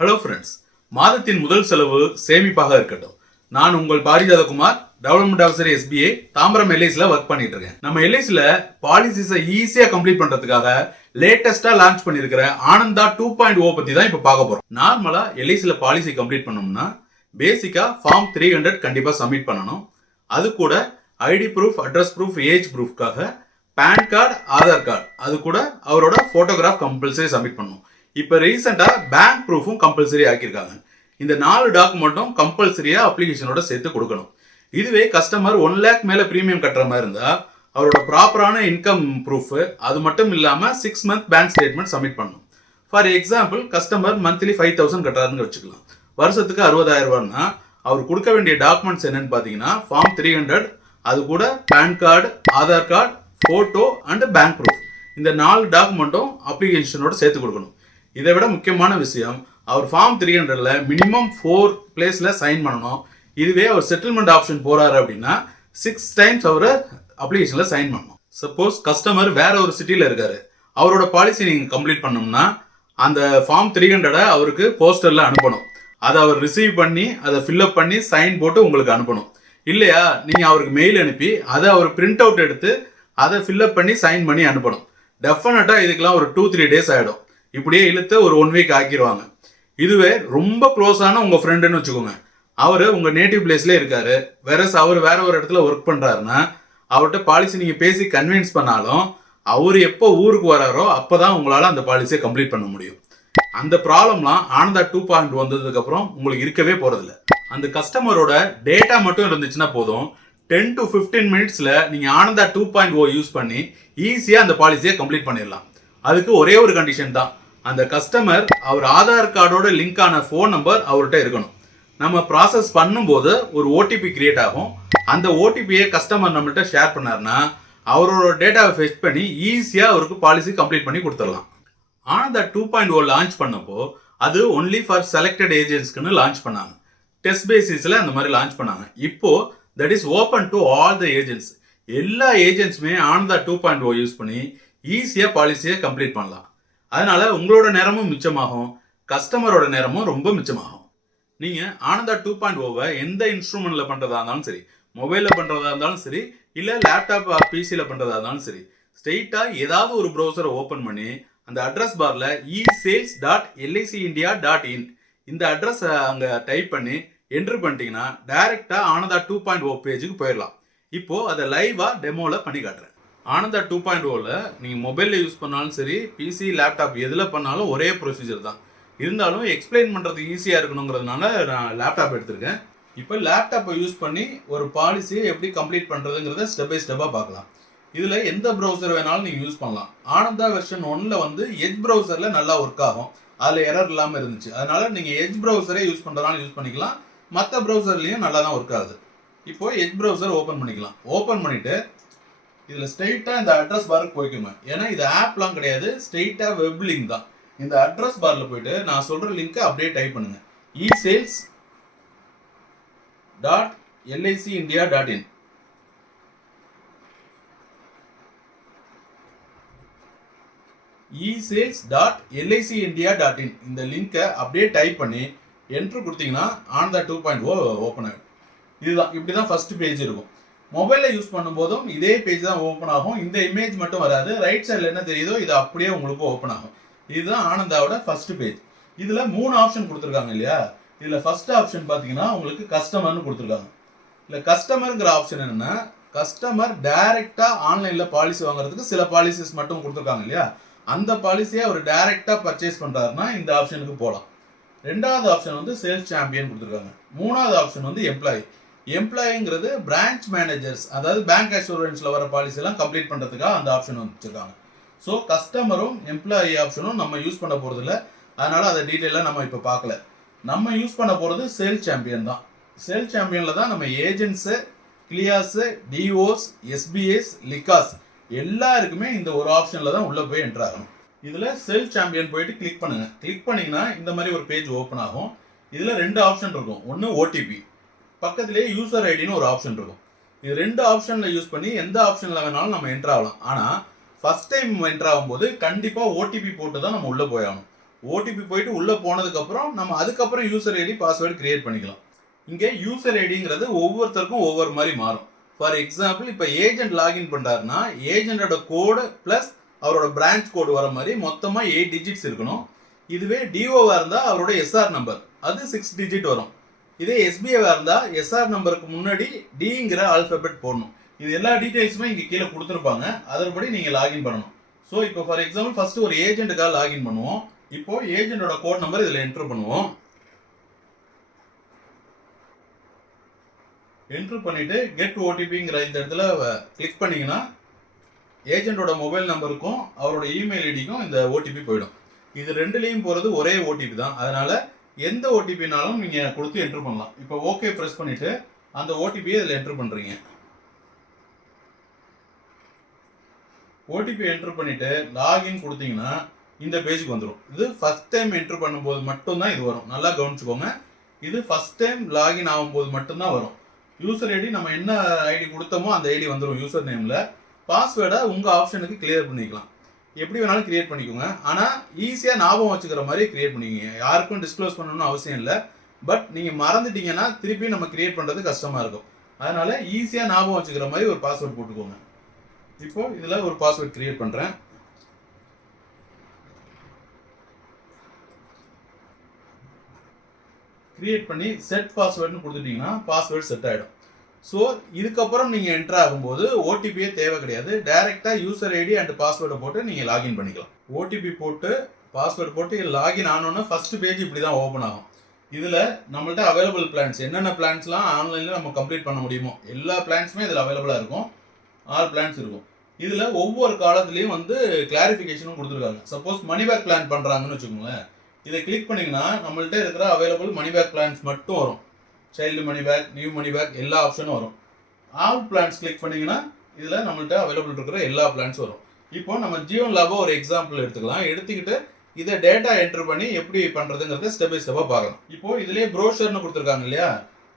Hello friends, மாதத்தின் முதல் செலவு சேமிப்பாக இருக்கட்டும். நான் உங்கள் Parijathakumar, development officer SBA, Tambaram LICல ஒர்க் பண்ணிட்டு இருக்கேன். நம்ம LICல பாலிசிஸை ஈஸியா கம்ப்ளீட் பண்றதுக்காக லேட்டஸ்டா லான்ச் பண்ணிருக்கிற ஆனந்தா 2.0 பத்தி தான் இப்ப பார்க்க போறோம். நார்மலா LICல பாலிசி கம்ப்ளீட் பண்ணோம்னா பேசிக்கா ஃபார்ம் 300 கண்டிப்பா சப்மிட் பண்ணணும். அது கூட ID proof, address proof, age ப்ரூஃப்காக பேன் கார்டு, ஆதார் கார்டு, அது கூட அவரோட போட்டோகிராஃப் கம்பல்சரி சப்மிட் பண்ணணும். இப்போ ரீசெண்டாக பேங்க் ப்ரூஃபும் கம்பல்சரி ஆக்கியிருக்காங்க. இந்த 4 டாக்குமெண்ட்டும் கம்பல்சரியா அப்ளிகேஷனோட சேர்த்து கொடுக்கணும். இதுவே கஸ்டமர் 1 lakh மேல பிரீமியம் கட்டுற மாதிரி இருந்தா அவரோட ப்ராப்பரான இன்கம் ப்ரூஃப், அது மட்டும் இல்லாம 6 month பேங்க் ஸ்டேட்மெண்ட் சப்மிட் பண்ணணும். ஃபார் எக்ஸாம்பிள், கஸ்டமர் மந்த்லி 5000 கட்டுறாருன்னு வச்சுக்கலாம். வருஷத்துக்கு 60,000 ரூபாய்னா அவர் கொடுக்க வேண்டிய டாக்குமெண்ட்ஸ் என்னன்னு பாத்தீங்கன்னா ஃபார்ம் 300, அது கூட PAN card, Aadhaar card, photo and bank proof. இந்த 4 டாக்குமெண்ட்டும் அப்ளிகேஷனோட சேர்த்து கொடுக்கணும். இதை விட முக்கியமான விஷயம், அவர் ஃபார்ம் 300ல மினிமம் 4 பிளேஸ்ல சைன் பண்ணணும். இதுவே அவர் செட்டில்மெண்ட் ஆப்ஷன் போறாரு அப்படின்னா 6 times அவர் அப்ளிகேஷன்ல சைன் பண்ணணும். சப்போஸ் கஸ்டமர் வேற ஒரு சிட்டில இருக்காரு, அவரோட பாலிசி நீங்க கம்ப்ளீட் பண்ணணும்னா அந்த ஃபார்ம் 300 அவருக்கு போஸ்டர்ல அனுப்பணும். அதை அவர் ரிசீவ் பண்ணி அதை ஃபில்அப் பண்ணி சைன் போட்டு உங்களுக்கு அனுப்பணும். இல்லையா, நீங்க அவருக்கு மெயில் அனுப்பி அதை அவர் பிரிண்ட் அவுட் எடுத்து அதை ஃபில்அப் பண்ணி சைன் பண்ணி அனுப்பணும். டெஃபினட்டா இதுக்கெல்லாம் ஒரு 2-3 days ஆயிடும். இப்படியே இழுத்து ஒரு 1 week ஆக்கிடுவாங்க. இதுவே ரொம்ப க்ளோஸான உங்க ஃப்ரெண்டுன்னு வச்சுக்கோங்க, அவரு உங்க நேட்டிவ் பிளேஸ்ல இருக்காரு, அவர் வேற ஒரு இடத்துல ஒர்க் பண்றாருன்னா அவர்கிட்ட பாலிசி நீங்க பேசி கன்வின்ஸ் பண்ணாலும் அவர் எப்போ ஊருக்கு வராரோ அப்பதான் உங்களால அந்த பாலிசியை கம்ப்ளீட் பண்ண முடியும். அந்த ப்ராப்ளம்லாம் ஆனந்தா 2.0 வந்ததுக்கு அப்புறம் உங்களுக்கு இருக்கவே போறதில்ல. அந்த கஸ்டமரோட டேட்டா மட்டும் இருந்துச்சுன்னா போதும், 10 to 15 minutesல நீங்க ஆனந்தா 2.0 யூஸ் பண்ணி ஈஸியா அந்த பாலிசியை கம்ப்ளீட் பண்ணிடலாம். அதுக்கு ஒரே ஒரு கண்டிஷன் தான், அந்த கஸ்டமர் அவர் ஆதார் கார்டோட லிங்க் ஆன ஃபோன் நம்பர் அவர்கிட்ட இருக்கணும். நம்ம ப்ராசஸ் பண்ணும்போது ஒரு OTP கிரியேட் ஆகும். அந்த OTPயை கஸ்டமர் நம்மள்கிட்ட ஷேர் பண்ணாருன்னா அவரோட டேட்டாவை ஃபெச் பண்ணி ஈஸியா அவருக்கு பாலிசி கம்ப்ளீட் பண்ணி கொடுத்துடலாம். ஆனந்தா 2.0 லான்ச் பண்ணப்போ அது ஒன்லி ஃபார் செலக்டட் ஏஜென்ட்ஸ்க்குன்னு லான்ச் பண்ணாங்க. டெஸ்ட் பேசிஸ்ல அந்த மாதிரி லான்ச் பண்ணாங்க. இப்போ that is open to all the agents. எல்லா ஏஜென்ட்ஸுமே ஆனந்தா 2.0 யூஸ் பண்ணி ஈஸியா பாலிசியை கம்ப்ளீட் பண்ணலாம். அதனால உங்களோட நேரமும் மிச்சமாகும், கஸ்டமரோட நேரமும் ரொம்ப மிச்சமாகும். நீங்க ஆனந்தா 2.0வை எந்த இன்ஸ்ட்ருமெண்ட்ல பண்றதா இருந்தாலும் சரி, மொபைல்ல பண்றதா இருந்தாலும் சரி, இல்ல லேப்டாப் பிசில பண்றதா இருந்தாலும் சரி, ஸ்ட்ரெயிட்டா ஏதாவது ஒரு ப்ரௌசரை ஓபன் பண்ணி அந்த அட்ரஸ் பார்ல e-sales.licindia.in இந்த அட்ரஸ் அங்க டைப் பண்ணி என்டர் பண்ணிட்டீங்கன்னா டைரக்டா ஆனந்தா 2.0 பேஜுக்கு போயிடலாம். இப்போ அதை லைவா டெமோல பண்ணி காட்டுறேன். ஆனந்தா 2.0ல நீங்க மொபைல்ல யூஸ் பண்ணாலும் சரி, பிசி, லேப்டாப் எதுல பண்ணாலும் ஒரே ப்ரொசீஜர் தான். இருந்தாலும் எக்ஸ்பிளைன் பண்றது ஈஸியா இருக்கணுங்கிறதுனால நான் லேப்டாப் எடுத்திருக்கேன். இப்போ லேப்டாப்பை யூஸ் பண்ணி ஒரு பாலிசியை எப்படி கம்ப்ளீட் பண்றதுங்கிறத ஸ்டெப் பை ஸ்டெப்பா பார்க்கலாம். இதுல எந்த ப்ரௌசர் வேணாலும் நீங்க யூஸ் பண்ணலாம். ஆனந்தா வெர்ஷன் 1ல வந்து எட்ஜ் ப்ரௌசர்ல நல்லா ஒர்க் ஆகும், அதுல எரர் இல்லாம இருந்துச்சு. அதனால நீங்க எட்ஜ் ப்ரௌசரே யூஸ் பண்றதுனால யூஸ் பண்ணிக்கலாம். மற்ற ப்ரௌசர்லயும் நல்லா தான் ஒர்க் ஆகுது. இப்போ எட்ஜ் ப்ரௌசர் ஓபன் பண்ணிக்கலாம். ஓபன் பண்ணிட்டு இதுல ஸ்ட்ரெயிட்டா இந்த அட்ரஸ் பாருக்கு போய்க்குங்க. ஏன்னா இது ஆப்லாம் கிடையாது, ஸ்ட்ரெயிட்டா வெப் லிங்க் தான். இந்த அட்ரஸ் பார்ல போயிட்டு நான் சொல்ற லிங்கை அப்படியே டைப் பண்ணுங்க, e-sales.licindia.in. e-sales.licindia.in இந்த லிங்கை அப்படியே டைப் பண்ணி என்ட்ரு கொடுத்தீங்கன்னா ஆனந்தா 2.0 ஓப்பன் ஆகும். இதுதான், இப்படிதான் ஃபர்ஸ்ட் பேஜ் இருக்கும். மொபைல்ல யூஸ் பண்ணும்போதும் இதே பேஜ் தான் ஓப்பன் ஆகும். இந்த இமேஜ் மட்டும் வராது, ரைட் சைடில் என்ன தெரியுதோ இது அப்படியே உங்களுக்கு ஓப்பன் ஆகும். இதுதான் ஆனந்தாவோட ஃபர்ஸ்ட் பேஜ். இதுல 3 ஆப்ஷன் கொடுத்துருக்காங்க இல்லையா. இதுல ஃபர்ஸ்ட் ஆப்ஷன் பாத்தீங்கன்னா உங்களுக்கு கஸ்டமர்னு கொடுத்துருக்காங்க. இல்ல கஸ்டமர்ங்கிற ஆப்ஷன் என்னன்னா, கஸ்டமர் டைரக்டா ஆன்லைன்ல பாலிசி வாங்குறதுக்கு சில பாலிசிஸ் மட்டும் கொடுத்துருக்காங்க இல்லையா, அந்த பாலிசியை அவர் டைரக்டா பர்ச்சேஸ் பண்றாருன்னா இந்த ஆப்ஷனுக்கு போகலாம். ரெண்டாவது ஆப்ஷன் வந்து சேல்ஸ் சாம்பியன் கொடுத்துருக்காங்க. மூணாவது ஆப்ஷன் வந்து எம்ப்ளாயி. எம்ப்ளாயிங்கிறது பிரான்ச் மேனேஜர்ஸ், அதாவது பேங்க் அஷூரன்ஸ்ல வர பாலிசி எல்லாம் கம்ப்ளீட் பண்றதுக்காக அந்த ஆப்ஷன் வச்சிருக்காங்க. ஸோ கஸ்டமரும் எம்ப்ளாயி ஆப்ஷனும் நம்ம யூஸ் பண்ண போறது இல்லை, அதனால அதை டீட்டெயிலாக நம்ம இப்போ பார்க்கல. நம்ம யூஸ் பண்ண போறது சேல்ஸ் சாம்பியன் தான். சேல்ஸ் சாம்பியன்ல தான் நம்ம ஏஜென்ட்ஸு, கிளியாஸ், டிஓஸ், எஸ்பிஎஸ், லிகாஸ் எல்லாருக்குமே இந்த ஒரு ஆப்ஷன்ல தான் உள்ள போய் என்டர் ஆகணும். இதுல சேல்ஸ் சாம்பியன் போயிட்டு கிளிக் பண்ணுங்க. கிளிக் பண்ணீங்கன்னா இந்த மாதிரி ஒரு பேஜ் ஓப்பன் ஆகும். இதுல 2 ஆப்ஷன் இருக்கும். ஒன்று OTP, பக்கத்திலேயே யூசர் ஐடின்னு ஒரு ஆப்ஷன் இருக்கும். இது 2 ஆப்ஷன்ல யூஸ் பண்ணி எந்த ஆப்ஷன்ல வேணாலும் நம்ம என்டர் ஆகலாம். ஆனா ஃபர்ஸ்ட் டைம் என்டர் ஆகும்போது கண்டிப்பா OTP போட்டு தான் நம்ம உள்ள போயாகணும். ஓடிபி போயிட்டு உள்ள போனதுக்கு அப்புறம் நம்ம அதுக்கப்புறம் யூசர் ஐடி பாஸ்வேர்டு கிரியேட் பண்ணிக்கலாம். இங்கே யூசர் ஐடிங்கிறது ஒவ்வொருத்தருக்கும் ஒவ்வொரு மாதிரி மாறும். ஃபார் எக்ஸாம்பிள் இப்போ ஏஜென்ட் லாகின் பண்றாருன்னா ஏஜென்டோட கோடு பிளஸ் அவரோட பிரான்ச் கோடு வர மாதிரி மொத்தமா 8 டிஜிட்ஸ் இருக்கணும். இதுவே டிஓவா இருந்தா அவரோட எஸ்ஆர் நம்பர் அது 6 டிஜிட் வரும். இதே எஸ்பிஐவா இருந்தா எஸ்ஆர் நம்பருக்கு முன்னாடி டிங்கிற ஆல்பபெட் போடணும். இது எல்லா டீடைல்ஸுமே இங்க கீழே கொடுத்துருப்பாங்க. அதன்படி நீங்க லாகின் பண்ணணும். ஸோ இப்போ ஃபார் எக்ஸாம்பிள் ஃபர்ஸ்ட் ஒரு ஏஜென்ட்டுக்காக லாகின் பண்ணுவோம். இப்போ ஏஜென்டோட கோட் நம்பர் இதுல என்டர் பண்ணுவோம். என்டர் பண்ணிட்டு கெட் ஓடிபிங்கிற இந்த இடத்துல கிளிக் பண்ணீங்கன்னா ஏஜென்டோட மொபைல் நம்பருக்கும் அவரோட இமெயில் ஐடிக்கும் இந்த ஓடிபி போயிடும். இது ரெண்டுலேயும் போகிறது ஒரே ஓடிபி தான். அதனால எந்த ஓடிபினாலும் நீங்கள் கொடுத்து என்ட்ரு பண்ணலாம். இப்போ ஓகே ப்ரெஸ் பண்ணிட்டு அந்த ஓடிபியை இதில் என்ட்ரு பண்ணுறீங்க. ஓடிபி என்ட்ரு பண்ணிட்டு லாகின் கொடுத்தீங்கன்னா இந்த பேஜுக்கு வந்துடும். இது ஃபர்ஸ்ட் டைம் என்ட்ரு பண்ணும்போது மட்டும்தான் இது வரும். நல்லா கவனிச்சுக்கோங்க. இது ஃபர்ஸ்ட் டைம் லாகின் ஆகும்போது மட்டும்தான் வரும். யூசர் ஐடி நம்ம என்ன ஐடி கொடுத்தோமோ அந்த ஐடி வந்துடும் யூசர் நேமில். பாஸ்வேர்டை உங்கள் ஆப்ஷனுக்கு கிளியர் பண்ணிக்கலாம். எப்படி வேணாலும் கிரியேட் பண்ணிக்கோங்க. ஆனால் ஈஸியாக ஞாபகம் வச்சுக்கிற மாதிரி கிரியேட் பண்ணிக்கோங்க. யாருக்கும் டிஸ்க்ளோஸ் பண்ணணும்னு அவசியம் இல்லை. பட் நீங்கள் மறந்துட்டீங்கன்னா திருப்பி நம்ம கிரியேட் பண்ணுறது கஷ்டமாக இருக்கும். அதனால ஈஸியாக ஞாபகம் வச்சுக்கிற மாதிரி ஒரு பாஸ்வேர்ட் போட்டுக்கோங்க. இப்போ இதில் ஒரு பாஸ்வேர்ட் கிரியேட் பண்ணுறேன். கிரியேட் பண்ணி செட் பாஸ்வேர்டுன்னு கொடுத்துட்டீங்கன்னா பாஸ்வேர்டு செட் ஆகிடும். ஸோ இதுக்கப்புறம் நீங்கள் என்ட்ரு ஆகும்போது ஓடிபியே தேவை கிடையாது. டைரெக்டாக யூசர் ஐடி அண்ட் பாஸ்வேர்டை போட்டு நீங்கள் லாகின் பண்ணிக்கலாம். ஓடிபி போட்டு பாஸ்வேர்டு போட்டு லாகின் ஆனோன்னா ஃபர்ஸ்ட் பேஜ் இப்படி தான் ஓப்பன் ஆகும். இதில் நம்மள்ட்ட அவைலபிள் பிளான்ஸ் என்னென்ன பிளான்ஸ்லாம் ஆன்லைனில் நம்ம கம்ப்ளீட் பண்ண முடியுமோ எல்லா பிளான்ஸுமே இதில் அவைலபிளாக இருக்கும். 6 பிளான்ஸ் இருக்கும். இதில் ஒவ்வொரு காலத்துலேயும் வந்து கிளாரிஃபிகேஷனும் கொடுத்துருக்காங்க. சப்போஸ் மணி பேக் பிளான் பண்ணுறாங்கன்னு வச்சுக்கோங்களேன். இதை கிளிக் பண்ணிங்கன்னா நம்மள்ட்ட இருக்கிற அவைலபிள் மணி பேக் பிளான்ஸ் மட்டும் வரும். Child money back, new money back எல்லா ஆப்ஷனும் வரும். ஆல் பிளான்ஸ் கிளிக் பண்ணிங்கன்னா இதில் நம்மள்ட்ட அவைலபிள் இருக்கிற எல்லா பிளான்ஸும் வரும். இப்போ நம்ம ஜீவன் லாபம் ஒரு எக்ஸாம்பிள் எடுத்துக்கலாம். எடுத்துக்கிட்டு இதை டேட்டா என்ட்ரு பண்ணி எப்படி பண்ணுறதுங்கிறத ஸ்டெப் பை ஸ்டெப்பாக பார்க்கலாம். இப்போ இதுலேயே ப்ரோஷர்னு கொடுத்துருக்காங்க இல்லையா,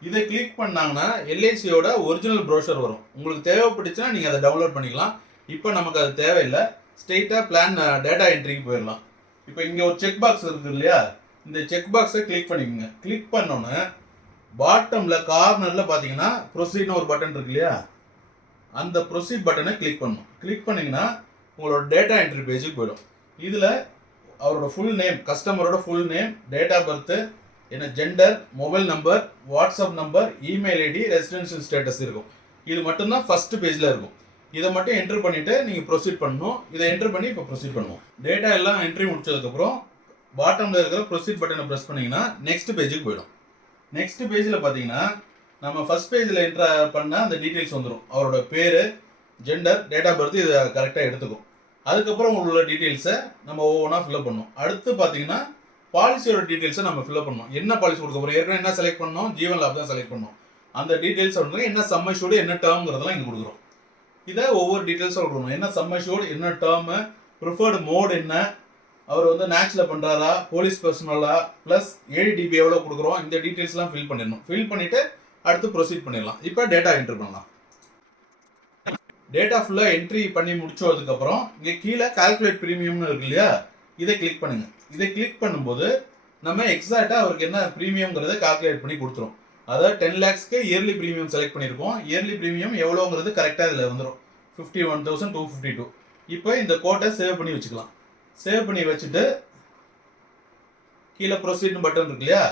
இதை கிளிக் பண்ணாங்கன்னா எல்ஐசியோட ஒரிஜினல் ப்ரோஷர் வரும். உங்களுக்கு தேவைப்பட்டுச்சுன்னா நீங்கள் அதை டவுன்லோட் பண்ணிக்கலாம். இப்போ நமக்கு அது தேவையில்லை. ஸ்ட்ரெயிட்டாக பிளான் டேட்டா என்ட்ரிக்கு போயிடலாம். இப்போ இங்கே ஒரு செக் பாக்ஸ் இருக்குது இல்லையா, இந்த செக் பாக்ஸை கிளிக் பண்ணிக்கோங்க. கிளிக் பண்ணோன்னே பாட்டமில் கார்னரில் பார்த்தீங்கன்னா ப்ரொசீட்னு ஒரு பட்டன் இருக்கு இல்லையா, அந்த ப்ரொசீட் பட்டனை கிளிக் பண்ணணும். கிளிக் பண்ணிங்கன்னா உங்களோட டேட்டா என்ட்ரி பேஜுக்கு போயிடும். இதில் அவரோட ஃபுல் நேம், கஸ்டமரோட full name, date of birth, என்ன gender, mobile number, WhatsApp number, email ID, residential status இருக்கும். இது மட்டும்தான் ஃபர்ஸ்ட் பேஜில் இருக்கும். இதை மட்டும் என்ட்ரு பண்ணிவிட்டு நீங்கள் ப்ரொசீட் பண்ணணும். இதை என்ட்ரு பண்ணி இப்போ ப்ரொசீட் பண்ணுவோம். டேட்டா எல்லாம் என்ட்ரி முடிச்சதுக்கப்புறம் பாட்டமில் இருக்கிற ப்ரொசீட் பட்டனை ப்ரெஸ் பண்ணிங்கன்னா நெக்ஸ்ட் பேஜுக்கு போயிடும். நெக்ஸ்ட் பேஜில் பார்த்தீங்கன்னா நம்ம ஃபர்ஸ்ட் பேஜில் என்ட்ரு பண்ண அந்த டீட்டெயில்ஸ் வந்துடும். அவரோட பேர், ஜெண்டர், டேட் ஆஃப் பர்த் இதை கரெக்டாக எடுத்துக்கும். அதுக்கப்புறம் உள்ள டீட்டெயில்ஸை நம்ம ஒவ்வொன்றா ஃபில்அப் பண்ணணும். அடுத்து பார்த்தீங்கன்னா பாலிசியோட டீட்டெயில்ஸை நம்ம ஃபில்அப் பண்ணணும். என்ன பாலிசி கொடுக்க போகிறோம், ஏற்கனவே என்ன செலக்ட் பண்ணோம், ஜீவன் லாப் தான் செலக்ட் பண்ணோம். அந்த டீட்டெயில்ஸ் வந்து என்ன சம்மஷோடு என்ன டேர்ம்ங்கிறதெல்லாம் இங்கே கொடுக்குறோம். இதை ஒவ்வொரு டீட்டெயில்ஸாக கொடுக்கணும். என்ன சம்மஷோடு, என்ன டேர்மு, ப்ரிஃபர்டு மோட் என்ன, அவர் வந்து நேக்ஸில் பண்ணுறாரா, போலீஸ் பர்சனலா, ப்ளஸ் ஏடிடிபி எவ்வளோ கொடுக்குறோம், இந்த டீட்டெயில்ஸ்லாம் ஃபில் பண்ணிடணும். ஃபில் பண்ணிவிட்டு அடுத்து ப்ரொசீட் பண்ணிடலாம். இப்போ டேட்டா என்ட்ரி பண்ணலாம். டேட்டா ஃபுல்லாக என்ட்ரி பண்ணி முடிச்சதுக்கப்புறம் இங்கே கீழே கால்குலேட் ப்ரீமியம்னு இருக்கு இல்லையா, இதை கிளிக் பண்ணுங்க. இதை கிளிக் பண்ணும்போது நம்ம எக்ஸாக்டாக அவருக்கு என்ன ப்ரீமியம்ங்கிறத கால்குலேட் பண்ணி கொடுத்துரும். அதாவது 10 lakhsக்கு இயர்லி ப்ரீமியம் செலக்ட் பண்ணியிருக்கோம். இயர்லி ப்ரீமியம் எவ்வளோங்கிறது கரெக்டாக இதில் வந்துடும். 51,252. இப்போ இந்த கோட்டை சேவ் பண்ணி வச்சுக்கலாம். சேவ் பண்ணி வச்சுட்டு கீழே ப்ரொசீட்னு பட்டன் இருக்கு இல்லையா,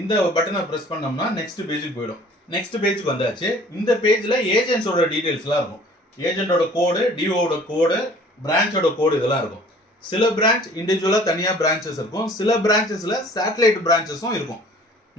இந்த பட்டனை ப்ரெஸ் பண்ணோம்னா நெக்ஸ்ட் பேஜுக்கு போயிடும். நெக்ஸ்ட் பேஜுக்கு வந்தாச்சு. இந்த பேஜில் ஏஜென்ட்ஸோட டீட்டெயில்ஸ்லாம் இருக்கும். ஏஜென்ட்டோட கோடு, டிஓட கோடு, பிரான்ச்சோட கோடு இதெல்லாம் இருக்கும். சில பிரான்ச் இண்டிவிஜுவலாக தனியாக பிரான்ச்சஸ் இருக்கும். சில பிரான்ச்சஸில் சேட்டலைட் பிரான்ச்சஸும் இருக்கும்.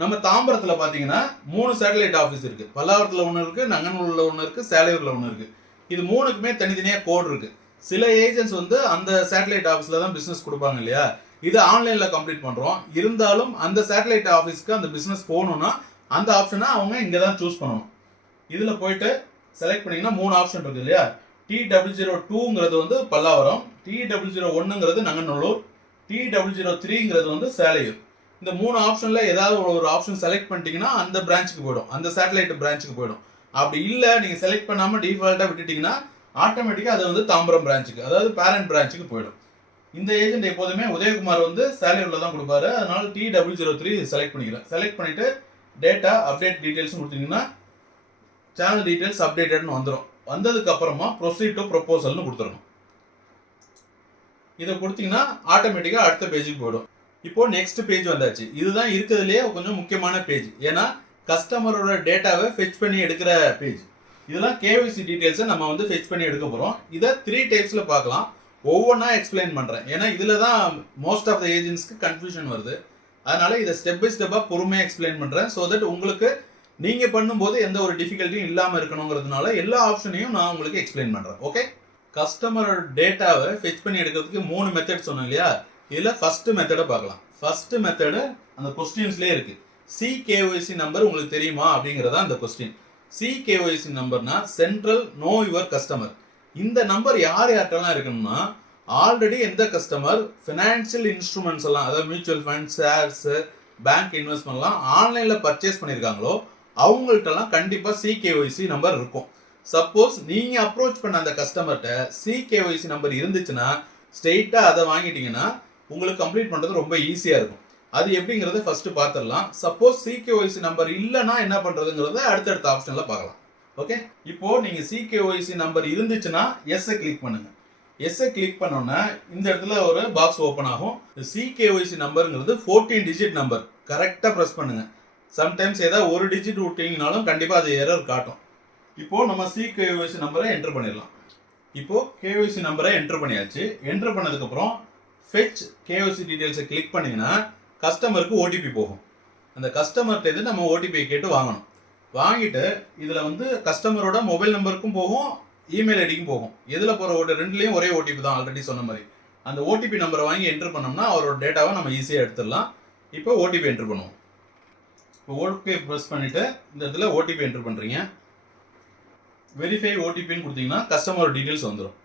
நம்ம தாம்பரத்தில் பார்த்தீங்கன்னா 3 சேட்டலைட் ஆஃபீஸ் இருக்குது. பல்லாவரத்தில் ஒன்று இருக்குது, நங்கநல்லூரில் ஒன்று இருக்குது, சேலையூரில் ஒன்று இருக்குது. இது 3க்குமே தனித்தனியாக கோடு இருக்குது. சில ஏஜென்ட்ஸ் வந்து அந்த சேட்டலைட் ஆஃபீஸில் தான் பிஸ்னஸ் கொடுப்பாங்க இல்லையா, இது ஆன்லைனில் கம்ப்ளீட் பண்ணுறோம். இருந்தாலும் அந்த சேட்டலைட் ஆஃபீஸ்க்கு அந்த பிஸ்னஸ் போகணுன்னா அந்த ஆப்ஷனை அவங்க இங்கே தான் சூஸ் பண்ணணும். இதில் போயிட்டு செலக்ட் பண்ணிங்கன்னா 3 ஆப்ஷன் இருக்குது இல்லையா, T002ங்கிறது வந்து பல்லாவரம், T001ங்கிறது நங்கநல்லூர், T003ங்கிறது வந்து சேலையூர். இந்த 3 ஆப்ஷனில் ஏதாவது ஒரு ஆப்ஷன் செலக்ட் பண்ணிட்டீங்கன்னா அந்த பிரான்ச்சுக்கு போயிடும், அந்த சேட்டலைட் பிரான்ச்சுக்கு போயிடும். அப்படி இல்லை நீங்கள் செலக்ட் பண்ணாமல் டிஃபால்ட்டாக விட்டுட்டிங்கன்னா ஆட்டோமேட்டிக்காக அது வந்து தாம்பரம் பிரான்ச்சுக்கு, அதாவது பேரண்ட் பிரான்ச்சுக்கு போயிடும். இந்த ஏஜென்ட் எப்போதுமே உதயகுமார் வந்து சேலரி உள்ள தான் கொடுப்பாரு. அதனால T003 செலக்ட் பண்ணிக்கிறேன். செலக்ட் பண்ணிட்டு டேட்டா அப்டேட் டீடைல்ஸ் கொடுத்தீங்கன்னா சேனல் டீடைல்ஸ் அப்டேட்டட்னு வந்துடும். வந்ததுக்கு அப்புறமா ப்ரொசீட் டு ப்ரொபோசல்னு கொடுத்துடணும். இதை கொடுத்தீங்கன்னா ஆட்டோமேட்டிக்காக அடுத்த பேஜுக்கு போயிடும். இப்போ நெக்ஸ்ட் பேஜ் வந்தாச்சு. இதுதான் இருக்கிறதுலேயே கொஞ்சம் முக்கியமான பேஜ். ஏன்னா கஸ்டமரோட டேட்டாவை ஃபெச் பண்ணி எடுக்கிற பேஜ். இதெல்லாம் கேஒய்சி டீடைல்ஸை நம்ம வந்து ஃபெச் பண்ணி எடுக்க போகிறோம். இதை 3 டைப்ஸில் பார்க்கலாம். ஒவ்வொன்றா எக்ஸ்பிளைன் பண்ணுறேன். ஏன்னா இதில் தான் மோஸ்ட் ஆஃப் த ஏஜென்ட்ஸ்க்கு கன்ஃபியூஷன் வருது. அதனால இதை ஸ்டெப் பை ஸ்டெப்பாக பொறுமையாக எக்ஸ்பிளைன் பண்ணுறேன். ஸோ தட் உங்களுக்கு நீங்கள் பண்ணும்போது எந்த ஒரு டிஃபிகல்ட்டியும் இல்லாமல் இருக்கணுங்கிறதுனால எல்லா ஆப்ஷனையும் நான் உங்களுக்கு எக்ஸ்பிளைன் பண்ணுறேன். ஓகே, கஸ்டமரோட டேட்டாவை ஃபெச் பண்ணி எடுக்கிறதுக்கு 3 மெத்தட் சொன்னோம் இல்லையா? இதில் ஃபர்ஸ்ட் மெத்தடை பார்க்கலாம். ஃபர்ஸ்ட் மெத்தடு அந்த கொஸ்டின்ஸ்லேயே இருக்குது. CKYC நம்பர் உங்களுக்கு தெரியுமா அப்படிங்கிறதா அந்த கொஸ்டின். CKYC நம்பர்னா சென்ட்ரல் நோ யுவர் கஸ்டமர். இந்த நம்பர் யார் யார்கிட்டலாம் இருக்கணும்னா ஆல்ரெடி எந்த கஸ்டமர் ஃபினான்ஷியல் இன்ஸ்ட்ருமெண்ட்ஸ் எல்லாம், அதாவது மியூச்சுவல் ஃபண்ட், ஷேர்ஸ், பேங்க் இன்வெஸ்ட்மெண்ட்லாம் ஆன்லைனில் பர்ச்சேஸ் பண்ணியிருக்காங்களோ அவங்கள்ட்டலாம் கண்டிப்பாக CKYC நம்பர் இருக்கும். சப்போஸ் நீங்கள் அப்ரோச் பண்ண அந்த கஸ்டமர்கிட்ட CKYC நம்பர் இருந்துச்சுன்னா ஸ்ட்ரெயிட்டாக அதை வாங்கிட்டீங்கன்னா உங்களுக்கு கம்ப்ளீட் பண்ணுறது ரொம்ப ஈஸியாக இருக்கும். அது எப்படிங்கிறத ஃபர்ஸ்ட் பார்த்துடலாம். சப்போஸ் CKYC நம்பர் இல்லைன்னா என்ன பண்ணுறதுங்கிறத அடுத்தடுத்த ஆப்ஷனில் பார்க்கலாம். ஓகே, இப்போ நீங்கள் CKYC நம்பர் இருந்துச்சுன்னா எஸ்ஸை கிளிக் பண்ணுங்க. எஸ்ஸை கிளிக் பண்ணோன்னா இந்த இடத்துல ஒரு பாக்ஸ் ஓப்பன் ஆகும். CKYC நம்பருங்கிறது 14 digit number. கரெக்டாக ப்ரெஸ் பண்ணுங்க. சம்டைம்ஸ் ஏதாவது ஒரு டிஜிட் விட்டீங்கனாலும் கண்டிப்பாக அது எரர் காட்டும். இப்போ நம்ம CKYC நம்பரை என்டர் பண்ணிடலாம். இப்போ KYC நம்பரை என்டர் பண்ணியாச்சு. என்டர் பண்ணதுக்கப்புறம் ஃபெச் KYC டீடைல்ஸை கிளிக் பண்ணிங்கன்னா கஸ்டமருக்கு OTP போகும். அந்த கஸ்டமர்கிட்ட நம்ம OTP கேட்டு வாங்கணும். வாங்கிட்டு இதில் வந்து கஸ்டமரோட மொபைல் நம்பருக்கும் போகும், இமெயில் ஐடிக்கும் போகும். எதில் போகிற ரெண்டுலேயும் ஒரே OTP தான், ஆல்ரெடி சொன்ன மாதிரி. அந்த OTP நம்பரை வாங்கி என்டர் பண்ணோம்னா அவரோட டேட்டாவை நம்ம ஈஸியாக எடுத்துடலாம். இப்போ OTP என்டர் பண்ணுவோம். இப்போ ஓகே ப்ரெஸ் பண்ணிவிட்டு இந்த இடத்துல OTP என்டர் பண்ணுறீங்க. வெரிஃபை OTPன்னு கொடுத்தீங்கன்னா கஸ்டமரோட டீட்டெயில்ஸ் வந்துடும்.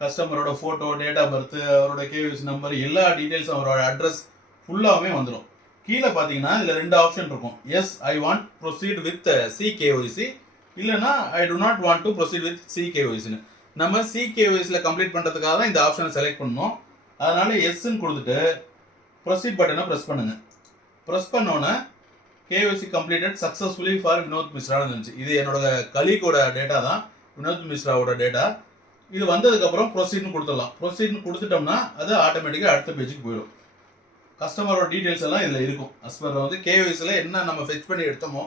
கஸ்டமரோட ஃபோட்டோ, டேட் ஆஃப் பர்த், அவரோட KYC நம்பர், எல்லா டீட்டெயில்ஸும், அவரோட அட்ரஸ் ஃபுல்லாகவே வந்துடும். கீழே பார்த்தீங்கன்னா இதில் 2 ஆப்ஷன் இருக்கும். Yes I want proceed with CKYC, இல்லைனா I do not want to proceed with CKYCன்னு. நம்ம CKYCயில் கம்ப்ளீட் பண்ணுறதுக்காக தான் இந்த ஆப்ஷனை செலக்ட் பண்ணணும். அதனால எஸ்ன்னு கொடுத்துட்டு ப்ரொசீட் பட்டனை ப்ரெஸ் பண்ணுங்க. ப்ரெஸ் பண்ணோன்னே KYC completed successfully for Vinod மிஸ்ரான்னு இருந்துச்சு. இது என்னோட கலீகோட டேட்டா தான், வினோத் மிஸ்ராவோட டேட்டா. இது வந்ததுக்கப்புறம் ப்ரொசீட்னு கொடுத்துடலாம். ப்ரொசீட்னு கொடுத்துட்டோம்னா அது ஆட்டோமேட்டிக்காக அடுத்த பேஜுக்கு போயிடும். கஸ்டமரோட டீட்டெயில்ஸ் எல்லாம் இதில் இருக்கும். அஸ்பர் வந்து KYCயில் என்ன நம்ம ஃபெச் பண்ணி எடுத்தோமோ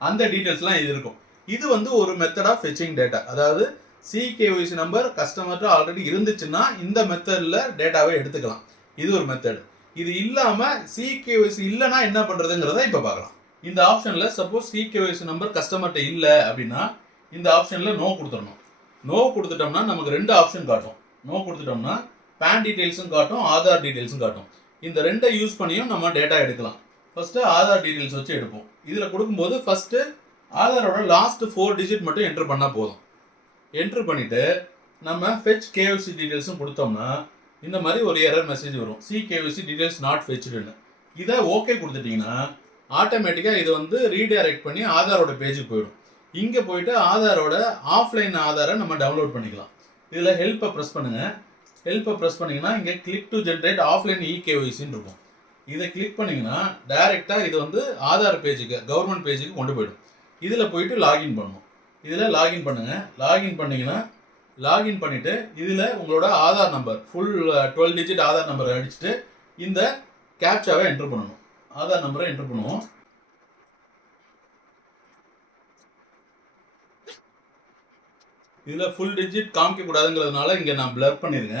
அந்த டீட்டெயில்ஸ்லாம் இது இருக்கும். இது வந்து ஒரு மெத்தட் ஆஃப் ஃபெச்சிங் டேட்டா. அதாவது CKYC நம்பர் கஸ்டமர்கிட்ட ஆல்ரெடி இருந்துச்சுன்னா இந்த மெத்தடில் டேட்டாவை எடுத்துக்கலாம். இது ஒரு மெத்தட். இது இல்லாமல் CKYC இல்லைன்னா என்ன பண்ணுறதுங்கிறத இப்போ பார்க்கலாம். இந்த ஆப்ஷனில் சப்போஸ் CKYC நம்பர் கஸ்டமர்கிட்ட இல்லை அப்படின்னா இந்த ஆப்ஷனில் நோ கொடுத்துடணும். நோ கொடுத்துட்டோம்னா நமக்கு 2 ஆப்ஷன் காட்டும். நோ கொடுத்துட்டோம்னா பேன் டீட்டெயில்ஸும் காட்டும், ஆதார் டீட்டெயில்ஸும் காட்டும். இந்த 2 யூஸ் பண்ணியும் நம்ம டேட்டா எடுக்கலாம். ஃபர்ஸ்ட்டு ஆதார் டீட்டெயில்ஸ் வச்சு எடுப்போம். இதில் கொடுக்கும்போது ஃபர்ஸ்ட்டு ஆதாரோட லாஸ்ட் 4 டிஜிட் மட்டும் என்டர் பண்ணால் போதும். என்ட்ரு பண்ணிவிட்டு நம்ம ஃபெச் KYC டீட்டெயில்ஸும் கொடுத்தோம்னா இந்த மாதிரி ஒரு எரர் மெசேஜ் வரும். CKYC டீட்டெயில்ஸ் நாட் ஃபெச்டுன்னு. இதை ஓகே கொடுத்துட்டிங்கன்னா ஆட்டோமேட்டிக்காக இது வந்து ரீடைரக்ட் பண்ணி ஆதாரோட பேஜுக்கு போயிடும். இங்கே போயிட்டு ஆதாரோட ஆஃப்லைன் ஆதாரை நம்ம டவுன்லோட் பண்ணிக்கலாம். இதில் ஹெல்ப்பை ப்ரெஸ் பண்ணுங்கள். ஹெல்ப்பை ப்ரெஸ் பண்ணிங்கன்னா இங்கே கிளிக் டு ஜென்ரேட் ஆஃப்லைன் KYCன்னு இருக்கும். இதை கிளிக் பண்ணிங்கன்னா டைரெக்டாக இது வந்து ஆதார் பேஜுக்கு, கவர்மெண்ட் பேஜுக்கு கொண்டு போயிடும். இதில் போயிட்டு லாகின் பண்ணணும். இதில் லாகின் பண்ணுங்கள். லாகின் பண்ணிங்கன்னா லாகின் பண்ணிவிட்டு இதில் உங்களோட Aadhaar number full 12 digit Aadhaar நம்பரை அடிச்சுட்டு இந்த கேப்சாவை என்ட்ரு பண்ணணும். ஆதார் நம்பரை என்ட்ரு பண்ணுவோம். இதில் ஃபுல் டிஜிட் காமிக்கக்கூடாதுங்கிறதுனால இங்கே நான் பிளர் பண்ணிடுங்க.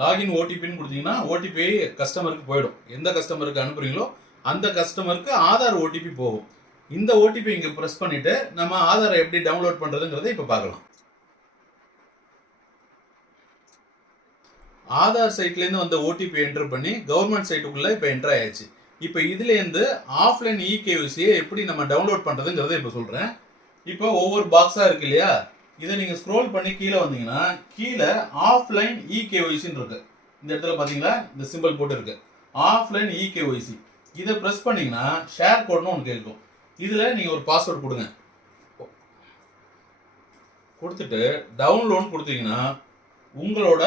லாகின் OTPன்னு கொடுத்தீங்கன்னா OTP கஸ்டமருக்கு போயிடும். எந்த கஸ்டமருக்கு அனுப்புறீங்களோ அந்த கஸ்டமருக்கு ஆதார் OTP போகும். இந்த OTP இங்கே ப்ரெஸ் பண்ணிவிட்டு நம்ம ஆதாரை எப்படி டவுன்லோட் பண்ணுறதுங்கிறத இப்போ பார்க்கலாம். ஆதார் சைட்லேருந்து வந்த OTP என்ட்ரு பண்ணி கவர்மெண்ட் சைட்டுக்குள்ளே இப்போ என்ட்ரு ஆயிடுச்சு. இப்போ இதுலேருந்து ஆஃப்லைன் KYCயை எப்படி நம்ம டவுன்லோட் பண்ணுறதுங்கிறத இப்போ சொல்கிறேன். இப்போ ஒவ்வொரு பாக்ஸாக இருக்கு இல்லையா, இதை நீங்கள் ஸ்க்ரோல் பண்ணி கீழே வந்தீங்கன்னா கீழே ஆஃப்லைன் KYCன்னு இருக்கு. இந்த இடத்துல பார்த்தீங்களா, இந்த சிம்பிள் போட்டு இருக்கு ஆஃப்லைன் KYC. இதை ப்ரெஸ் பண்ணிங்கன்னா ஷேர் கோட்னு ஒன்று கேட்கும். இதில் நீங்கள் ஒரு பாஸ்வேர்டு கொடுங்க. கொடுத்துட்டு டவுன்லோட் கொடுத்தீங்கன்னா உங்களோட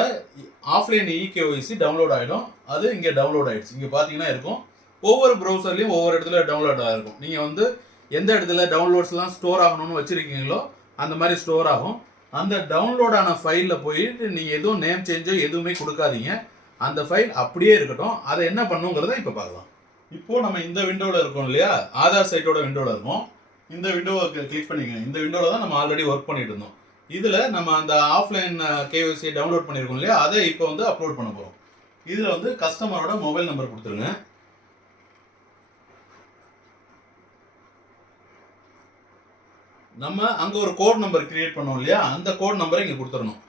ஆஃப்லைன் இகேஒய்சி டவுன்லோட் ஆகிடும். அது இங்கே டவுன்லோட் ஆகிடுச்சு. இங்கே பார்த்தீங்கன்னா இருக்கும், ஒவ்வொரு ப்ரௌசர்லையும் ஒவ்வொரு இடத்துல டவுன்லோட் ஆகிருக்கும். நீங்கள் வந்து எந்த இடத்துல டவுன்லோட்ஸ்லாம் ஸ்டோர் ஆகணும்னு வச்சுருக்கீங்களோ அந்த மாதிரி ஸ்டோர் ஆகும். அந்த டவுன்லோட் ஆன ஃபைலில் போயிட்டு நீங்கள் எதுவும் நேம் சேஞ்சோ எதுவுமே கொடுக்காதீங்க. அந்த ஃபைல் அப்படியே இருக்கட்டும். அதை என்ன பண்ணுங்கிறத இப்போ பார்க்கலாம். இப்போது நம்ம இந்த விண்டோவில் இருக்கோம் இல்லையா, ஆதார் சைட்டோட விண்டோவில் இருக்கோம். இந்த விண்டோவை கிளிக் பண்ணிங்க. இந்த விண்டோவில் தான் நம்ம ஆல்ரெடி ஒர்க் பண்ணிட்டு இருந்தோம். இதில் நம்ம அந்த ஆஃப்லைன் கேஒய்சி டவுன்லோட் பண்ணியிருக்கோம் இல்லையா, அதை இப்போ வந்து அப்லோட் பண்ண போகிறோம். இதில் வந்து கஸ்டமரோட மொபைல் நம்பர் கொடுத்துருங்க. நம்ம அங்கே ஒரு கோட் நம்பர் கிரியேட் பண்ணோம் இல்லையா, அந்த கோட் நம்பரை இங்கே கொடுத்துடணும்.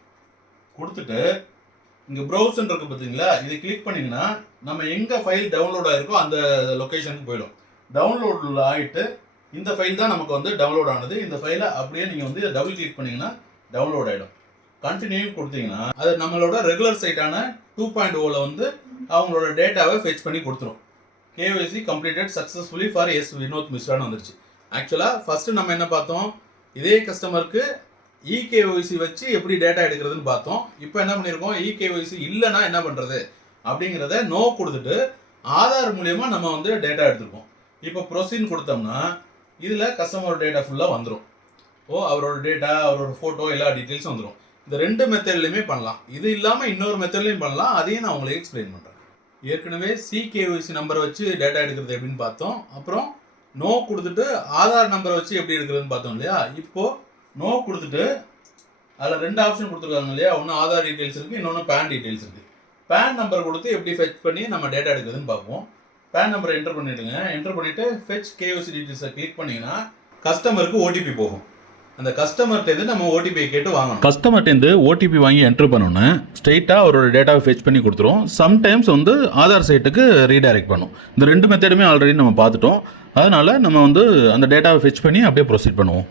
கொடுத்துட்டு இங்கே ப்ரௌசர் இருக்குது பார்த்தீங்களா, இதை கிளிக் பண்ணிங்கன்னா நம்ம எங்கே ஃபைல் டவுன்லோட் ஆகிருக்கோ அந்த லொக்கேஷனுக்கு போயிடும். டவுன்லோடில் ஆகிட்டு இந்த ஃபைல் தான் நமக்கு வந்து டவுன்லோட் ஆனது. இந்த ஃபைலை அப்படியே நீங்கள் வந்து டபுள் கிளிக் பண்ணிங்கன்னா டவுன்லோட் ஆகிடும். கண்டினியூ கொடுத்தீங்கன்னா அது நம்மளோட ரெகுலர் சைட்டான 2.0 வந்து அவங்களோட டேட்டாவை ஃபெச் பண்ணி கொடுத்துரும். KYC completed successfully for S Vinod மிஸ்ரான்னு வந்துருச்சு. ஆக்சுவலாக ஃபஸ்ட்டு நம்ம என்ன பார்த்தோம், இதே கஸ்டமருக்கு இகேஒய்சி வச்சு எப்படி டேட்டா எடுக்கிறதுன்னு பார்த்தோம். இப்போ என்ன பண்ணியிருக்கோம், இகேஒய்சி இல்லைன்னா என்ன பண்ணுறது அப்படிங்கிறத நோ கொடுத்துட்டு ஆதார் மூலியமாக நம்ம வந்து டேட்டா எடுத்துருக்கோம். இப்போ ப்ரொசீட் கொடுத்தோம்னா இதில் கஸ்டமரோட டேட்டா ஃபுல்லாக வந்துடும். அவரோட டேட்டா, அவரோட ஃபோட்டோ, எல்லா டீட்டெயில்ஸும் வந்துடும். இந்த ரெண்டு மெத்தட்லையுமே பண்ணலாம். இது இல்லாமல் இன்னொரு மெத்தட்லையும் பண்ணலாம். அதையும் நான் உங்களுக்கு எக்ஸ்பிளைன் பண்ணுறேன். ஏற்கனவே சிகேஒய்சி நம்பரை வச்சு டேட்டா எடுக்கிறது எப்படின்னு பார்த்தோம். அப்புறம் நோ கொடுத்துட்டு ஆதார் நம்பரை வச்சு எப்படி எடுக்கிறதுன்னு பார்த்தோம் இல்லையா. இப்போது நோ கொடுத்துட்டு அதில் ரெண்டு ஆப்ஷன் கொடுத்துருக்காங்க இல்லையா, ஒன்று ஆதார் டீட்டெயில்ஸ் இருக்குது, இன்னொன்று பேன் டீட்டெயில்ஸ் இருக்குது. பேன் நம்பர் கொடுத்து எப்படி ஃபெச் பண்ணி நம்ம டேட்டா எடுக்கிறதுன்னு பார்ப்போம். பேன் நம்பரை என்டர் பண்ணிவிடுங்க. என்டர் பண்ணிவிட்டு ஃபெச் கேஒய்சி டீட்டெயில்ஸை கிளிக் பண்ணிங்கன்னா கஸ்டமருக்கு ஓடிபி போகும். அந்த கஸ்டமர்கிட்டேருந்து நம்ம ஓடிபியை கேட்டு வாங்கணும். கஸ்டமர்கிட்டேருந்து ஓடிபி வாங்கி என்ட்ரு பண்ணோன்னே ஸ்ட்ரெயிட்டாக அவரோட டேட்டாவை ஃபெச் பண்ணி கொடுத்துரும். சம்டைம்ஸ் வந்து ஆதார் சைட்டுக்கு ரீடைரக்ட் பண்ணும். இந்த ரெண்டு மெத்தடுமே ஆல்ரெடி நம்ம பார்த்துட்டோம். அதனால் நம்ம வந்து அந்த டேட்டாவை ஃபெச் பண்ணி அப்படியே ப்ரொசீட் பண்ணுவோம்.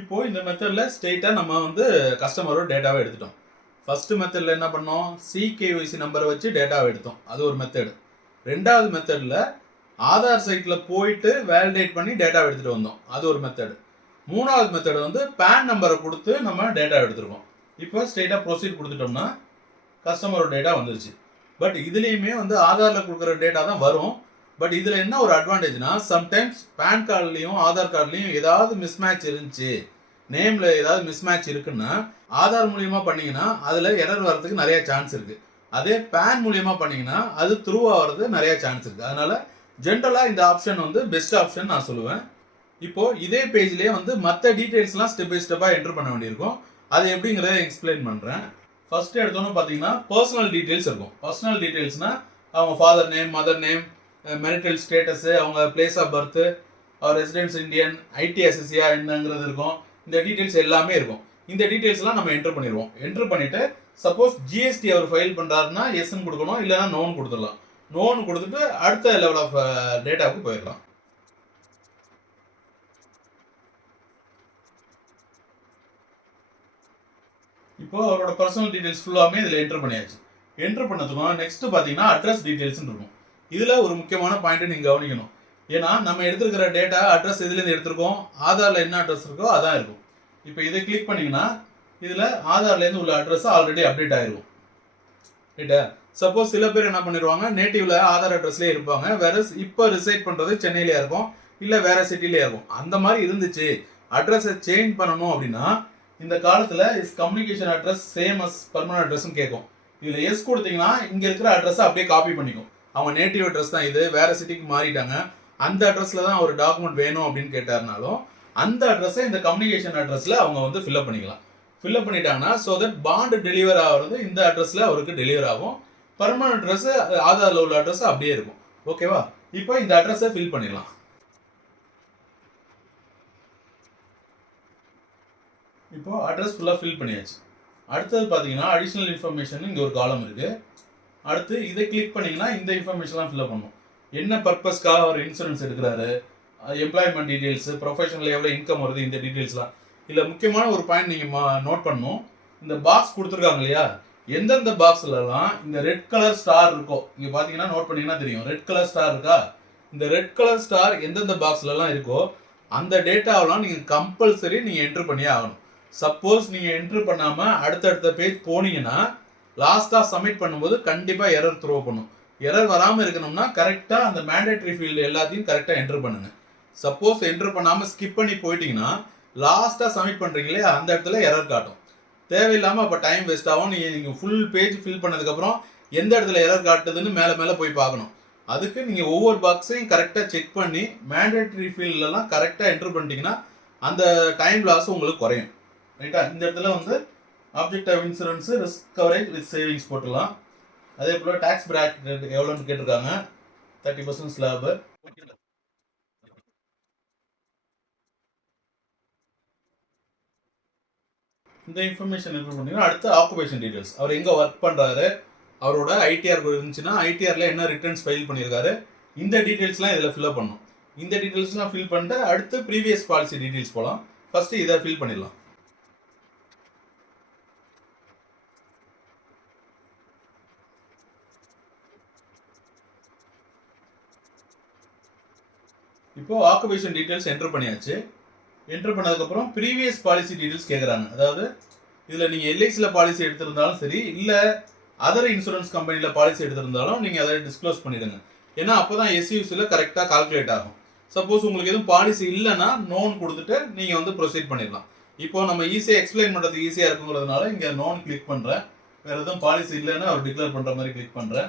இப்போது இந்த மெத்தடில் ஸ்ட்ரெயிட்டாக நம்ம வந்து கஸ்டமரோட டேட்டாவை எடுத்துட்டோம். ஃபஸ்ட்டு மெத்தடில் என்ன பண்ணோம், சிகேஒய்சி நம்பரை வச்சு டேட்டாவை எடுத்தோம். அது ஒரு மெத்தடு. ரெண்டாவது மெத்தடில் ஆதார் சைட்டில் போயிட்டு வேலிடேட் பண்ணி டேட்டாவை எடுத்துகிட்டு வந்தோம். அது ஒரு மெத்தடு. மூணாவது மெத்தடு வந்து பேன் நம்பரை கொடுத்து நம்ம டேட்டா எடுத்துருக்கோம். இப்போ ஸ்ட்ரெயிட்டாக ப்ரொசீட் கொடுத்துட்டோம்னா கஸ்டமரோட டேட்டா வந்துருச்சு. பட் இதுலேயுமே வந்து ஆதாரில் கொடுக்குற டேட்டா தான் வரும். பட் இதில் என்ன ஒரு அட்வான்டேஜ்னா, சம்டைம்ஸ் பேன் கார்டுலேயும் ஆதார் கார்டுலேயும் ஏதாவது மிஸ்மேட்ச் இருந்துச்சு, நேமில் ஏதாவது மிஸ்மேட்ச் இருக்குன்னா ஆதார் மூலியமாக பண்ணிங்கன்னா அதில் எரர் வர்றதுக்கு நிறைய சான்ஸ் இருக்குது. அதே பேன் மூலியமாக பண்ணிங்கன்னா அது த்ரூ ஆகிறது நிறைய சான்ஸ் இருக்குது. அதனால் ஜென்ரலாக இந்த ஆப்ஷன் வந்து பெஸ்ட் ஆப்ஷன் நான் சொல்லுவேன். இப்போது இதே பேஜ்லேயே வந்து மற்ற டீட்டெயில்ஸ்லாம் ஸ்டெப் பை ஸ்டெப்பாக என்ட்ரு பண்ண வேண்டியிருக்கும். அது எப்படிங்கிறத எக்ஸ்பிளைன் பண்ணுறேன். ஃபஸ்ட்டு எடுத்தோன்னு பார்த்தீங்கன்னா பர்சனல் டீட்டெயில்ஸ் இருக்கும். பர்சனல் டீட்டெயில்ஸ்னால் அவங்க father name, mother name, marital status, அவங்க பிளேஸ் ஆஃப் பர்த்து, அவர் ரெசிடென்ஸ் இந்தியன், ஐடிஎஸ்எஸ்சியா என்னங்கிறது இருக்கும். இந்த டீட்டெயில்ஸ் எல்லாமே இருக்கும். இந்த டீட்டெயில்ஸ்லாம் நம்ம என்ட்ரு பண்ணிடுவோம். என்ட்ரு பண்ணிவிட்டு சப்போஸ் ஜிஎஸ்டி அவர் ஃபைல் பண்ணுறாருன்னா எஸ்ன்னு கொடுக்கணும், இல்லைனா நோன்னு கொடுத்துடலாம். நோன்னு கொடுத்துட்டு அடுத்த லெவல் ஆஃப் டேட்டாவுக்கு போயிடலாம். இப்போது அவரோட பர்சனல் டீட்டெயில்ஸ் ஃபுல்லாமே இதில் என்ட்ரு பண்ணியாச்சு. என்ட்ரு பண்ணதுக்கும் நெக்ஸ்ட்டு பார்த்தீங்கன்னா அட்ரஸ் டீட்டெயில்ஸ்னு இருக்கும். இதில் ஒரு முக்கியமான பாயிண்ட்டை நீங்கள் கவனிக்கணும். ஏன்னா நம்ம எடுத்துருக்கிற டேட்டா அட்ரஸ் எதுலேருந்து எடுத்திருக்கோம், ஆதாரில் என்ன அட்ரஸ் இருக்கோ அதான் இருக்கும். இப்போ இதை கிளிக் பண்ணிங்கன்னா இதில் ஆதார்லேருந்து உள்ள அட்ரஸ் ஆல்ரெடி அப்டேட் ஆகிருக்கும். ரைட்டா? சப்போஸ் சில பேர் என்ன பண்ணிடுவாங்க, நேட்டிவ்ல ஆதார் அட்ரஸ்லேயே இருப்பாங்க, வேற இப்போ ரிசைட் பண்ணுறது சென்னையிலே இருக்கும், இல்லை வேறு சிட்டிலே இருக்கும். அந்த மாதிரி இருந்துச்சு, அட்ரஸை சேஞ்ச் பண்ணணும் அப்படின்னா இந்த காலத்தில் is communication address same as permanent அட்ரஸ்ன்னு கேட்கும். இதில் எஸ் கொடுத்தீங்கன்னா இங்கே இருக்கிற அட்ரஸை அப்படியே காப்பி பண்ணிக்கும். அவங்க நேட்டிவ் அட்ரஸ் தான் இது, வேறு சிட்டிக்கு மாறிட்டாங்க, அந்த அட்ரஸில் தான் ஒரு டாக்குமெண்ட் வேணும் அப்படின்னு கேட்டாருனாலும் அந்த அட்ரஸை இந்த கம்யூனிகேஷன் அட்ரஸில் அவங்க வந்து ஃபில்அப் பண்ணிக்கலாம். ஃபில்அப் பண்ணிட்டாங்கன்னா ஸோ தட் பாண்டு டெலிவர் ஆகிறது இந்த அட்ரஸில் அவருக்கு டெலிவர் ஆகும். பர்மனன்ட் அட்ரஸு ஆதாரில் உள்ள அட்ரஸ் அப்படியே இருக்கும். ஓகேவா? இப்போ இந்த அட்ரஸை ஃபில் பண்ணிடலாம். இப்போ அட்ரஸ் ஃபுல்லாக ஃபில் பண்ணியாச்சு. அடுத்தது பார்த்தீங்கன்னா அடிஷ்னல் இன்ஃபர்மேஷன் இங்கே ஒரு காலம் இருக்குது. அடுத்து இதை கிளிக் பண்ணிங்கன்னா இந்த இன்ஃபர்மேஷன்லாம் ஃபில்அப் பண்ணணும். என்ன பர்பஸ்க்காக அவர் இன்சூரன்ஸ் எடுக்கிறாரு, எம்ப்ளாய்மெண்ட் டீட்டெயில்ஸு, ப்ரொஃபஷனல் எவ்வளோ இன்கம் வருது, இந்த டீட்டெயில்ஸ்லாம். இதில் முக்கியமான ஒரு பாயிண்ட் நீங்கள் நோட் பண்ணணும். இந்த பாக்ஸ் கொடுத்துருக்காங்க இல்லையா, எந்தெந்த பாக்ஸ்லலாம் இந்த ரெட் கலர் ஸ்டார் இருக்கோ, இங்கே பார்த்தீங்கன்னா நோட் பண்ணிங்கன்னா தெரியும், ரெட் கலர் ஸ்டார் இருக்கா, இந்த ரெட் கலர் ஸ்டார் எந்தெந்த பாக்ஸ்லலாம் இருக்கோ அந்த டேட்டாவெலாம் நீங்கள் கம்பல்சரி நீங்கள் என்ட்ரு பண்ணியே ஆகணும். சப்போஸ் நீங்கள் என்ட்ரு பண்ணாமல் அடுத்தடுத்த பேஜ் போனீங்கன்னா லாஸ்ட்டாக சப்மிட் பண்ணும்போது கண்டிப்பாக எரர் த்ரோ பண்ணும். எரர் வராமல் இருக்கணும்னா கரெக்டாக அந்த மேண்டேட்ரி ஃபீல்டு எல்லாத்தையும் கரெக்டாக என்ட்ரு பண்ணுங்கள். சப்போஸ் என்ட்ரு பண்ணாமல் ஸ்கிப் பண்ணி போயிட்டீங்கன்னா லாஸ்ட்டாக சப்மிட் பண்ணுறீங்களே அந்த இடத்துல எரர் காட்டும். தேவையில்லாமல் அப்போ டைம் வேஸ்ட் ஆகும். நீங்கள் ஃபுல் பேஜ் ஃபில் பண்ணதுக்கப்புறம் எந்த இடத்துல எரர் காட்டுதுன்னு மேலே மேலே போய் பார்க்கணும். அதுக்கு நீங்கள் ஒவ்வொரு பாக்ஸையும் கரெக்டாக செக் பண்ணி மேண்டேட்ரி ஃபீல்டெல்லாம் கரெக்டாக என்ட்ரு பண்ணிட்டீங்கன்னா அந்த டைம் லாஸ் உங்களுக்கு குறையும். ரைட்டா? இந்த இடத்துல வந்து object of insurance risk coverage with savings போட்டுடலாம். அதே போல் டேக்ஸ் பிராக்கெட் எவ்வளோன்னு கேட்டிருக்காங்க. 30% ஸ்லாபு. இந்த இன்ஃபர்மேஷன் என்ட்ரு பண்ணிங்கன்னா அடுத்து ஆக்குபேஷன் டீடைல்ஸ். அவர் எங்கே ஒர்க் பண்ணுறாரு, அவரோட ஐடிஆர் இருந்துச்சுன்னா ஐடிஆரில் என்ன ரிட்டர்ன்ஸ் ஃபைல் பண்ணியிருக்காரு, இந்த டீட்டெயில்ஸ்லாம் இதில் ஃபில்அப் பண்ணணும். இந்த டீட்டெயில்ஸ்லாம் ஃபில் பண்ணிட்டு அடுத்து ப்ரீவியஸ் பாலிசி டீட்டெயில்ஸ் போகலாம். ஃபஸ்ட்டு இதை ஃபில் பண்ணிடலாம். இப்போது ஆக்குபேஷன் டீட்டெயில்ஸ் என்ட்ரு பண்ணியாச்சு. என்ட்ரு பண்ணதுக்கப்புறம் ப்ரீவியஸ் பாலிசி டீட்டெயில்ஸ் கேட்குறாங்க. அதாவது இதில் நீங்கள் எல்ஐசியில் பாலிசி எடுத்திருந்தாலும் சரி, இல்லை அதர் இன்சூரன்ஸ் கம்பெனியில் பாலிசி எடுத்திருந்தாலும் நீங்கள் அதை டிஸ்க்ளோஸ் பண்ணிடுங்க. ஏன்னா அப்போ தான் எஸ்யூசியில் கரெக்டாக கால்குலேட் ஆகும். சப்போஸ் உங்களுக்கு எதுவும் பாலிசி இல்லைன்னா நோன் கொடுத்துட்டு நீங்கள் வந்து ப்ரொசீட் பண்ணிடலாம். இப்போ நம்ம ஈஸியாக எக்ஸ்பிளைன் பண்ணுறதுக்கு ஈஸியாக இருக்குங்கிறதுனால இங்கே நோன் கிளிக் பண்ணுறேன். வேறு எதுவும் பாலிசி இல்லைன்னா அவர் டிக்ளேர் பண்ணுற மாதிரி கிளிக் பண்ணுறேன்.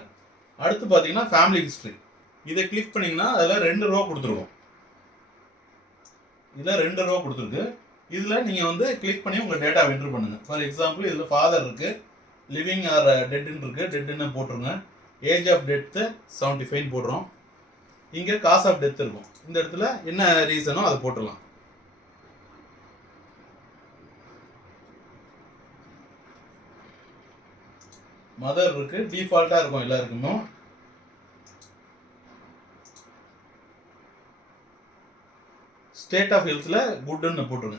அடுத்து பார்த்தீங்கன்னா ஃபேமிலி ஹிஸ்ட்ரி. இதை கிளிக் பண்ணிங்கன்னா அதில் 2 ரோ கொடுத்துருவோம். இதில் 2 ரோ கொடுத்துருக்கு. இதில் நீங்கள் வந்து கிளிக் பண்ணி உங்கள் டேட்டா என்ட்ரு பண்ணுங்கள். ஃபார் எக்ஸாம்பிள் இதில் ஃபாதர் இருக்குது, லிவிங் ஆர் டெட்டுன்னு இருக்குது. டெட்டுன்னு போட்டுருங்க. ஏஜ் ஆஃப் டெத்து 75 போடுறோம். இங்கே காஸ் ஆஃப் டெத் இருக்கும். இந்த இடத்துல என்ன ரீசனோ அதை போட்டுடலாம். மதர் இருக்குது. டிஃபால்ட்டாக இருக்கும் எல்லாருக்குமே. ஸ்டேட் ஆஃப் ஹெல்த்தில் குட்னு போட்டுருங்க.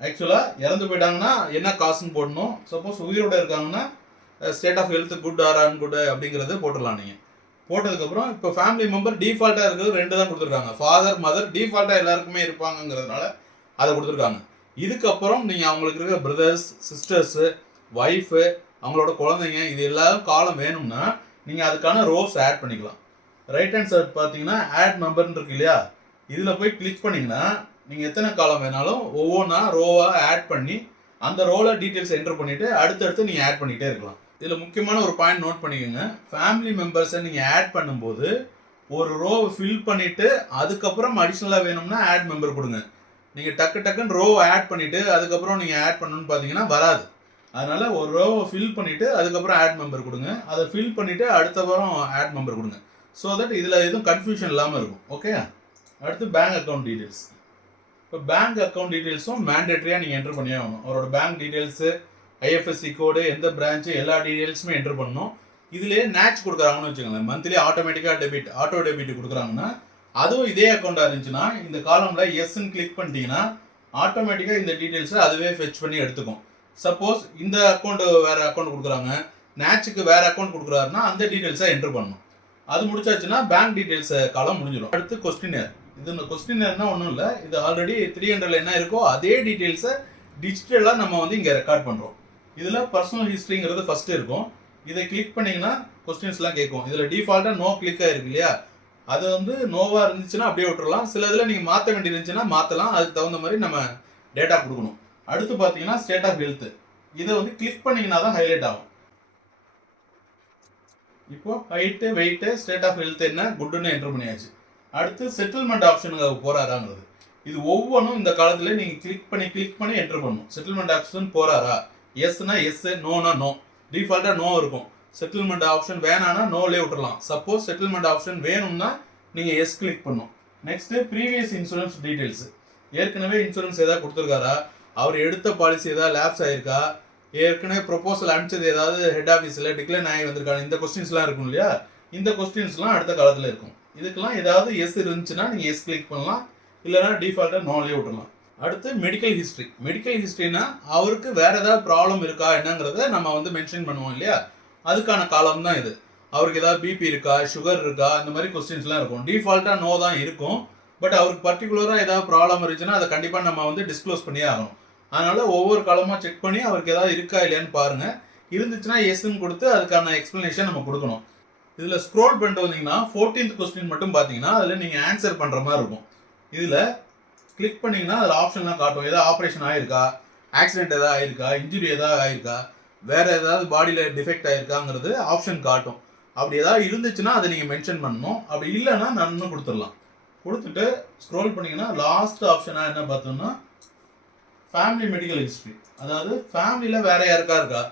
ஆக்சுவலாக இறந்து போயிட்டாங்கன்னா என்ன காசுன்னு போடணும். சப்போஸ் உயிரோடு இருக்காங்கன்னா state of health good or ungood அப்படிங்கிறது போட்டுடலாம். நீங்கள் போட்டதுக்கப்புறம் இப்போ ஃபேமிலி மெம்பர் டிஃபால்ட்டாக இருக்கிறது 2 தான் கொடுத்துருக்காங்க. ஃபாதர் மதர் டிஃபால்ட்டாக எல்லாருக்குமே இருப்பாங்கங்கிறதுனால அதை கொடுத்துருக்காங்க. இதுக்கப்புறம் நீங்கள் அவங்களுக்கு இருக்கிற பிரதர்ஸ் சிஸ்டர்ஸு ஒய்ஃபு அவங்களோட குழந்தைங்க இது எல்லாரும் காலம் வேணும்னா நீங்கள் அதுக்கான ரோஸ் ஆட் பண்ணிக்கலாம். ரைட் ஹேண்ட் சைட் பார்த்தீங்கன்னா ஆட் மெம்பர்னு இருக்கு இல்லையா, இதில் போய் கிளிக் பண்ணிங்கன்னா நீங்கள் எத்தனை காலம் வேணாலும் ஒவ்வொன்றா ரோவாக ஆட் பண்ணி அந்த ரோவில் டீட்டெயில்ஸ் என்ட்ரு பண்ணிவிட்டு அடுத்தடுத்து நீங்கள் ஆட் பண்ணிகிட்டே இருக்கலாம். இதில் முக்கியமான ஒரு பாயிண்ட் நோட் பண்ணிக்கோங்க. ஃபேமிலி மெம்பர்ஸை நீங்கள் ஆட் பண்ணும்போது ஒரு ரோவை ஃபில் பண்ணிவிட்டு அதுக்கப்புறம் அடிஷ்னலாக வேணும்னா ஆட் மெம்பர் கொடுங்க. நீங்கள் டக்குன்னு ரோவை ஆட் பண்ணிவிட்டு அதுக்கப்புறம் நீங்கள் ஆட் பண்ணணும்னு பார்த்தீங்கன்னா வராது. அதனால் ஒரு ரோவை ஃபில் பண்ணிவிட்டு அதுக்கப்புறம் ஆட் மெம்பர் கொடுங்க. அதை ஃபில் பண்ணிவிட்டு அடுத்த வாரம் ஆட் மெம்பர் கொடுங்க. ஸோ தட் இதில் எதுவும் கன்ஃபியூஷன் இல்லாமல் இருக்கும். ஓகே. அடுத்து பேங்க் அக்கௌண்ட் டீட்டெயில்ஸ். இப்போ பேங்க் அக்கௌண்ட் டீட்டெயில்ஸும் மேண்டேட்ரியாக நீங்கள் என்ட்ரு பண்ணியே ஆகணும். அவரோட பேங்க் டீட்டெயில்ஸு, ஐஎஃப்எஸ்சி கோடு, எந்த பிரான்ச்சு, எல்லா டீட்டெயில்ஸுமே என்ட்ரு பண்ணணும். இதிலே நேட்ச் கொடுக்குறாங்கன்னு வச்சுக்கோங்களேன். மந்த்லி ஆட்டோமேட்டிக்காக டெபிட் ஆட்டோ டெபிட் கொடுக்குறாங்கன்னா அதுவும் இதே அக்கௌண்ட்டாக இருந்துச்சுன்னா இந்த காலமில் எஸ்ன்னு கிளிக் பண்ணிட்டீங்கன்னா ஆட்டோமேட்டிக்காக இந்த டீட்டெயில்ஸை அதுவே ஃபெச் பண்ணி எடுத்துக்கும். சப்போஸ் இந்த அக்கௌண்ட்டு வேறு அக்கௌண்ட் கொடுக்குறாங்க, நேட்சுக்கு வேறு அக்கௌண்ட் கொடுக்குறாருன்னா அந்த டீட்டெயில்ஸை என்ட்ரு பண்ணணும். அது முடிச்சாச்சுன்னா பேங்க் டீட்டெயில்ஸ் காலம் முடிஞ்சிடும். அடுத்து கொஸ்டினர். இது இந்த கொஸ்டினர்னா ஒன்றும் இல்லை, இது ஆல்ரெடி 300 என்ன இருக்கோ அதே டீட்டெயில்ஸை டிஜிட்டலாக நம்ம வந்து இங்கே ரெக்கார்ட் பண்ணுறோம். இதில் பர்சனல் ஹிஸ்ட்ரிங்கிறது ஃபஸ்ட்டு இருக்கும். இதை கிளிக் பண்ணிங்கன்னா கொஸ்டின்ஸ்லாம் கேட்கும். இதில் டிஃபால்ட்டாக நோ கிளிக்காக இருக்கு இல்லையா, அது வந்து நோவாக இருந்துச்சுன்னா அப்படியே விட்டுறலாம். சில இதில் நீங்கள் மாற்ற வேண்டியது இருந்துச்சுன்னா மாற்றலாம். அதுக்கு தகுந்த மாதிரி நம்ம டேட்டா கொடுக்கணும். அடுத்து பார்த்தீங்கன்னா ஸ்டேட் ஆஃப் ஹெல்த். இதை வந்து கிளிக் பண்ணிங்கன்னா தான் ஹைலைட் ஆகும். இப்போது height weight state of health என்ன குட்டுன்னு என்ட்ரு பண்ணியாச்சு. அடுத்து செட்டில்மெண்ட் ஆப்ஷனுக்கு அவர் போகிறாராங்கிறது. இது ஒவ்வொன்றும் இந்த காலத்தில் நீங்கள் கிளிக் பண்ணி என்ட்ரு பண்ணணும். செட்டில்மெண்ட் ஆப்ஷன் போகிறாரா, எஸ்னா எஸ், நோனா நோ. டிஃபால்ட்டாக நோ இருக்கும். செட்டில்மெண்ட் ஆப்ஷன் வேணான்னா நோலே விட்டுறலாம். சப்போஸ் செட்டில்மெண்ட் ஆப்ஷன் வேணும்னா நீங்கள் எஸ் கிளிக் பண்ணணும். Next previous insurance details. ஏற்கனவே இன்சூரன்ஸ் எதாவது கொடுத்துருக்காரா, அவர் எடுத்த பாலிசி ஏதாவது லேப்ஸ் ஆகிருக்கா, ஏற்கனவே ப்ரொபோசல் அனுப்பிச்சது ஏதாவது ஹெட் ஆஃபீஸில் டிக்ளைன் ஆகி வந்திருக்காங்க, இந்த கொஸ்டின்ஸ்லாம் இருக்கும் இல்லையா, இந்த கொஸ்டின்ஸ்லாம் அடுத்த காலத்தில் இருக்கும். இதுக்கெல்லாம் ஏதாவது எஸ் இருந்துச்சுன்னா நீங்கள் எஸ் கிளிக் பண்ணலாம், இல்லைனா டிஃபால்ட்டாக நோலே விட்டுறலாம். அடுத்து மெடிக்கல் ஹிஸ்ட்ரி. மெடிக்கல் ஹிஸ்ட்ரினா அவருக்கு வேறு ஏதாவது ப்ராப்ளம் இருக்கா என்னங்கிறத நம்ம வந்து மென்ஷன் பண்ணுவோம் இல்லையா, அதுக்கான காலம் தான் இது. அவருக்கு ஏதாவது பிபி இருக்கா, சுகர் இருக்கா, இந்த மாதிரி கொஸ்டின்ஸ்லாம் இருக்கும். டிஃபால்ட்டாக நோ தான் இருக்கும். பட் அவருக்கு பர்டிகுலராக ஏதாவது ப்ராப்ளம் இருந்துச்சுன்னா அதை கண்டிப்பாக நம்ம வந்து டிஸ்க்ளோஸ் பண்ணியே ஆகணும். அதனால ஒவ்வொரு காலமாக செக் பண்ணி அவருக்கு ஏதாவது இருக்கா இல்லையான்னு பாருங்க. இருந்துச்சுன்னா எஸ்ன்னு கொடுத்து அதுக்கான எக்ஸ்பிளனேஷன் நம்ம கொடுக்கணும். இதில் ஸ்க்ரோல் பண்ணிட்டு வந்தீங்கன்னா 14th கொஸ்டின் மட்டும் பார்த்தீங்கன்னா அதில் நீங்கள் ஆன்சர் பண்ணுற மாதிரி இருக்கும். இதில் கிளிக் பண்ணிங்கன்னா அதில் ஆப்ஷன்லாம் காட்டும். ஏதாவது ஆப்ரேஷன் ஆயிருக்கா, ஆக்சிடென்ட் ஏதாவது ஆயிருக்கா, இன்ஜுரி ஏதாவது ஆயிருக்கா, வேறு ஏதாவது பாடியில் டிஃபெக்ட் ஆயிருக்காங்கிறது ஆப்ஷன் காட்டும். அப்படி ஏதாவது இருந்துச்சுன்னா அதை நீங்கள் மென்ஷன் பண்ணணும். அப்படி இல்லைன்னா நன்னு கொடுத்துடலாம். கொடுத்துட்டு ஸ்க்ரோல் பண்ணிங்கன்னா லாஸ்ட் ஆப்ஷனாக என்ன பார்த்தோம்னா ஃபேமிலி மெடிக்கல் ஹிஸ்ட்ரி. அதாவது ஃபேமிலியில் வேற யாருக்கா இருக்கா,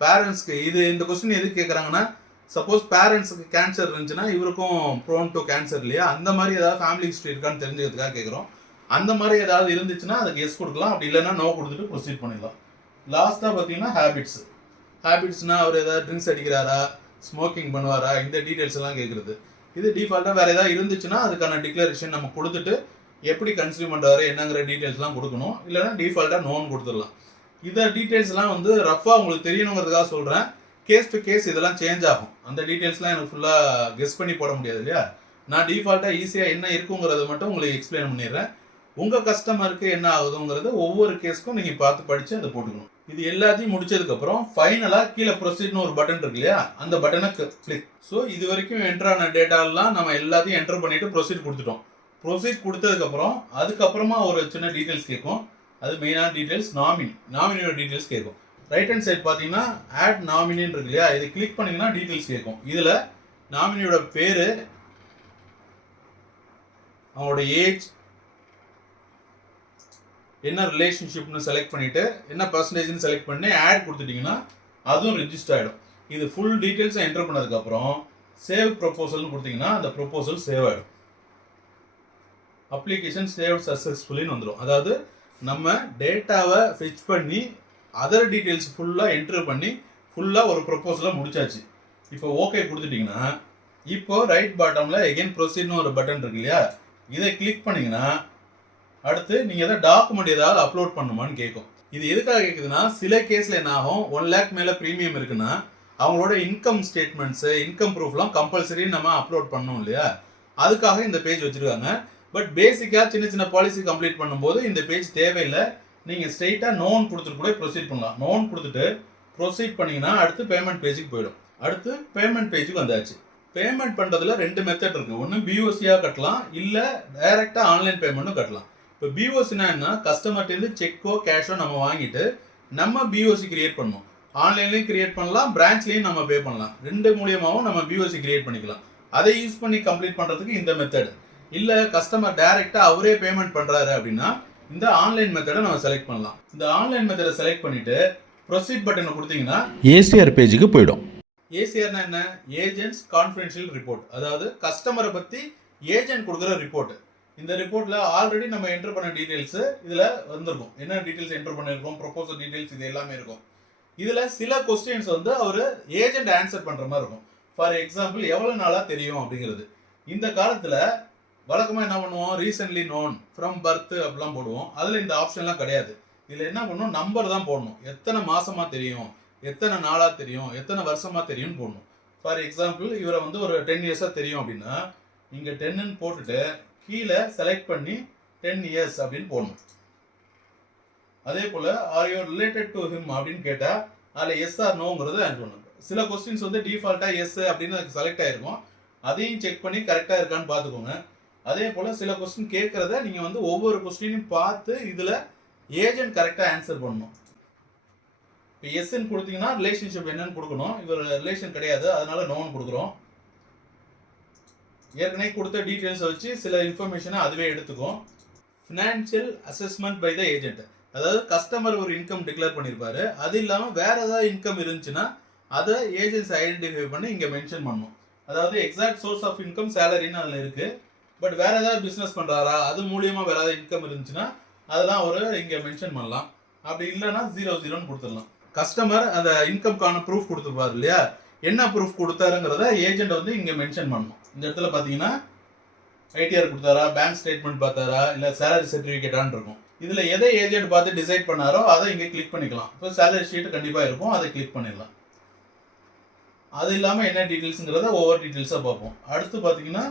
பேரண்ட்ஸ்க்கு. இந்த கொஸ்டின் எதுக்கு கேட்குறாங்கன்னா, சப்போஸ் பேரண்ட்ஸுக்கு கேன்சர் இருந்துச்சுன்னா இவருக்கும் ப்ரோன் டு கேன்சர் இல்லையா, அந்த மாதிரி ஏதாவது ஃபேமிலி ஹிஸ்ட்ரி இருக்கான்னு தெரிஞ்சுக்கிறதுக்காக கேட்குறோம். அந்த மாதிரி ஏதாவது இருந்துச்சுன்னா அதுக்கு எஸ் கொடுக்கலாம். அப்படி இல்லைன்னா நோ கொடுத்துட்டு ப்ரொசீட் பண்ணிடலாம். லாஸ்ட்டாக பார்த்தீங்கன்னா ஹேபிட்ஸ்னால் அவர் ஏதாவது ட்ரிங்க்ஸ் அடிக்கிறாரா, ஸ்மோக்கிங் பண்ணுவாரா, இந்த டீட்டெயில்ஸ் எல்லாம் கேட்குறது. இது டிஃபால்ட்டாக வேறு ஏதாவது இருந்துச்சுன்னா அதுக்கான டிக்ளரேஷன் நம்ம கொடுத்துட்டு எப்படி கன்சியூம் பண்ணுறாரு என்னங்கிற டீட்டெயில்ஸ்லாம் கொடுக்கணும். இல்லைனா டிஃபால்ட்டாக நோன் கொடுத்துடலாம். இந்த டீட்டெயில்ஸ்லாம் வந்து ரஃபாக உங்களுக்கு தெரியணுங்கிறதுக்காக சொல்கிறேன். கேஸ் டு கேஸ் இதெல்லாம் சேஞ்ச் ஆகும். அந்த டீட்டெயில்ஸ்லாம் எனக்கு ஃபுல்லாக கெஸ் பண்ணி போட முடியாது இல்லையா. நான் டிஃபால்ட்டாக ஈஸியாக என்ன இருக்குங்கிறத மட்டும் உங்களுக்கு எக்ஸ்பிளைன் பண்ணிடுறேன். உங்கள் கஸ்டமருக்கு என்ன ஆகுதுங்கிறது ஒவ்வொரு கேஸ்க்கும் நீங்கள் பார்த்து படித்து அதை போட்டுக்கணும். இது எல்லாத்தையும் முடிச்சதுக்கப்புறம் ஃபைனலாக கீழே ப்ரொசீட்னு ஒரு பட்டன் இருக்கு இல்லையா, அந்த பட்டனை கிளிக். ஸோ இது வரைக்கும் என்ட்ரான டேட்டாலாம் நம்ம எல்லாத்தையும் என்டர் பண்ணிவிட்டு ப்ரொசீட் கொடுத்துட்டோம். ப்ரொசீட் கொடுத்ததுக்கப்புறம் அதுக்கப்புறமா ஒரு சின்ன டீட்டெயில்ஸ் கேட்கும். அது மெயினான டீட்டெயில்ஸ் நாமினியோட டீட்டெயில்ஸ் கேட்கும். ரைட் ஹேண்ட் சைட் பார்த்தீங்கன்னா ஆட் நாமினின்னு இருக்கு இல்லையா, இது கிளிக் பண்ணிங்கன்னா டீட்டெயில்ஸ் கேட்கும். இதில் நாமினியோட பேர், அவங்களோட ஏஜ், என்ன ரிலேஷன்ஷிப்னு செலக்ட் பண்ணிவிட்டு என்ன பர்சன்டேஜ்னு செலக்ட் பண்ணி ஆட் கொடுத்துட்டிங்கன்னா அதுவும் ரெஜிஸ்டர் ஆகிடும். இது ஃபுல் டீட்டெயில்ஸை என்டர் பண்ணதுக்கப்புறம் சேவ் ப்ரொபோசல்னு கொடுத்தீங்கன்னா அந்த ப்ரொபோசல் சேவ் ஆகிடும். அப்ளிகேஷன் சேவ் சக்ஸஸ்ஃபுல்லின்னு வந்துடும். அதாவது நம்ம டேட்டாவை ஃபிச் பண்ணி அதர் டீட்டெயில்ஸ் ஃபுல்லாக என்ட்ரு பண்ணி ஃபுல்லாக ஒரு ப்ரொபோசலை முடிச்சாச்சு. இப்போ ஓகே கொடுத்துட்டிங்கன்னா இப்போ ரைட் பாட்டமில் எகெயின் ப்ரொசீட்னு ஒரு பட்டன் இருக்கு இல்லையா, இதை கிளிக் பண்ணிங்கன்னா அடுத்து நீங்கள் எதாவது டாக்குமெண்ட் ஏதாவது அப்லோட் பண்ணுமான்னு கேட்கும். இது எதுக்காக கேட்குதுன்னா, சில கேஸில் என்ன ஆகும், 1 lakh மேலே ப்ரீமியம் இருக்குன்னா அவங்களோட இன்கம் ஸ்டேட்மெண்ட்ஸு, இன்கம் ப்ரூஃப்லாம் கம்பல்சரி நம்ம அப்லோட் பண்ணணும் இல்லையா, அதுக்காக இந்த பேஜ் வச்சுருக்காங்க. பட் பேசிக்காக சின்ன சின்ன பாலிசி கம்ப்ளீட் பண்ணும்போது இந்த பேஜ் தேவையில்லை. நீங்கள் ஸ்ட்ரெயிட்டாக நோன் கொடுத்துட்டு கூட ப்ரொசீட் பண்ணலாம். நோன் கொடுத்துட்டு ப்ரொசீட் பண்ணிங்கன்னா அடுத்து பேமெண்ட் பேஜுக்கு போயிடும். அடுத்து பேமெண்ட் பேஜுக்கு வந்தாச்சு. பேமெண்ட் பண்ணுறதுல 2 மெத்தட் இருக்குது. ஒன்று பிஓசியாக கட்டலாம், இல்லை டைரெக்டாக ஆன்லைன் பேமெண்ட்டும் கட்டலாம். இப்போ பிஓசினா என்ன, கஸ்டமர்ட்டேருந்து செக்கோ கேஷோ நம்ம வாங்கிட்டு நம்ம பிஓசி கிரியேட் பண்ணணும். ஆன்லைன்லேயும் கிரியேட் பண்ணலாம், பிரான்ச்லேயும் நம்ம பே பண்ணலாம். 2 மூலியமாகவும் நம்ம பிஓசி கிரியேட் பண்ணிக்கலாம். அதை யூஸ் பண்ணி கம்ப்ளீட் பண்ணுறதுக்கு இந்த மெத்தட். இல்லை கஸ்டமர் டைரெக்டாக அவரே பேமெண்ட் பண்ணுறாரு அப்படின்னா இந்த ஆன்லைன் மெத்தடை நம்ம செலக்ட் பண்ணலாம். இந்த ஆன்லைன் மெத்தடை செலக்ட் பண்ணிவிட்டு ப்ரொசீட் பட்டனை கொடுத்தீங்கன்னா ஏசிஆர் பேஜுக்கு போயிடும். ஏசிஆர்னா என்ன, ஏஜென்ட்ஸ் கான்ஃபிடென்ஷியல் ரிப்போர்ட். அதாவது கஸ்டமரை பற்றி ஏஜென்ட் கொடுக்குற ரிப்போர்ட். இந்த ரிப்போர்ட்டில் ஆல்ரெடி நம்ம என்டர் பண்ண டீட்டெயில்ஸு இதில் வந்திருக்கும். என்ன டீட்டெயில்ஸ் என்டர் பண்ணியிருக்கோம், ப்ரொபோசல் டீட்டெயில்ஸ், இது எல்லாமே இருக்கும். இதில் சில கொஸ்டின்ஸ் வந்து அவர் ஏஜென்ட் ஆன்சர் பண்ணுற மாதிரி இருக்கும். ஃபார் எக்ஸாம்பிள் எவ்வளோ நாளாக தெரியும் அப்படிங்கிறது. இந்த காலத்தில் வழக்கமாக என்ன பண்ணுவோம், ரீசென்ட்லி நோன், ஃப்ரம் பர்த் அப்படிலாம் போடுவோம். அதில் இந்த ஆப்ஷன்லாம் கிடையாது. இதில் என்ன பண்ணணும், நம்பர் தான் போடணும். எத்தனை மாதமாக தெரியும், எத்தனை நாளாக தெரியும், எத்தனை வருஷமாக தெரியும்னு போடணும். ஃபார் எக்ஸாம்பிள் இவரை வந்து ஒரு 10 years தெரியும் அப்படின்னா இங்கே 10ன்னு போட்டுட்டு கீழே செலக்ட் பண்ணி 10 years அப்படின்னு போடணும். அதே போல் are you related to him அப்படின்னு கேட்டால் அதில் எஸ் ஆர் நோங்கிறது ஆன்சர் பண்ணணும். சில கொஸ்டின்ஸ் வந்து டிஃபால்ட்டாக எஸ் அப்படின்னு அதுக்கு செலக்ட் ஆகிருக்கும். அதையும் செக் பண்ணி கரெக்டாக இருக்கான்னு பார்த்துக்கோங்க. அதே போல் சில கொஸ்டின் கேட்குறத நீங்கள் வந்து ஒவ்வொரு கொஸ்டினையும் பார்த்து இதில் ஏஜென்ட் கரெக்டாக ஆன்சர் பண்ணணும். இப்போ எஸ்ன்னு கொடுத்தீங்கன்னா ரிலேஷன்ஷிப் என்னன்னு கொடுக்கணும். இவர் ரிலேஷன் கிடையாது, அதனால நோன்னு கொடுக்குறோம். ஏற்கனவே கொடுத்த டீட்டெயில்ஸை வச்சு சில இன்ஃபர்மேஷனை அதுவே எடுத்துக்கும். Financial assessment by the agent. அதாவது கஸ்டமர் ஒரு இன்கம் டிக்ளேர் பண்ணியிருப்பாரு, அது இல்லாமல் வேறு ஏதாவது இன்கம் இருந்துச்சுன்னா அதை ஏஜென்ட்ஸ் ஐடென்டிஃபை பண்ணி இங்கே மென்ஷன் பண்ணணும். அதாவது எக்ஸாக்ட் சோர்ஸ் ஆஃப் இன்கம் சேலரின்னு அதில் இருக்குது. பட் வேறு ஏதாவது பிஸ்னஸ் பண்ணுறாரா, அது மூலியமாக வேறு ஏதாவது இன்கம் இருந்துச்சுன்னா அதெல்லாம் ஒரு இங்கே மென்ஷன் பண்ணலாம். அப்படி இல்லைன்னா 00ன்னு கொடுத்துடலாம். கஸ்டமர் அந்த இன்கம்கான ப்ரூஃப் கொடுத்துருப்பாரு இல்லையா, என்ன ப்ரூஃப் கொடுத்தாருங்கிறத ஏஜென்ட் வந்து இங்கே மென்ஷன் பண்ணணும். இந்த இடத்துல பார்த்தீங்கன்னா ஐடிஆர் கொடுத்தாரா, பேங்க் ஸ்டேட்மெண்ட் பார்த்தாரா, இல்லை சேலரி சர்டிஃபிகேட்டான்னு இருக்கும். இதில் எதை ஏஜென்ட் பார்த்து டிசைட் பண்ணாரோ அதை இங்கே கிளிக் பண்ணிக்கலாம். இப்போ சேலரி ஷீட் கண்டிப்பாக இருக்கும், அதை கிளிக் பண்ணிடலாம். அது இல்லாமல் என்ன டீட்டெயில்ஸுங்கிறத ஒவ்வொரு டீட்டெயில்ஸாக பார்ப்போம். அடுத்து பார்த்தீங்கன்னா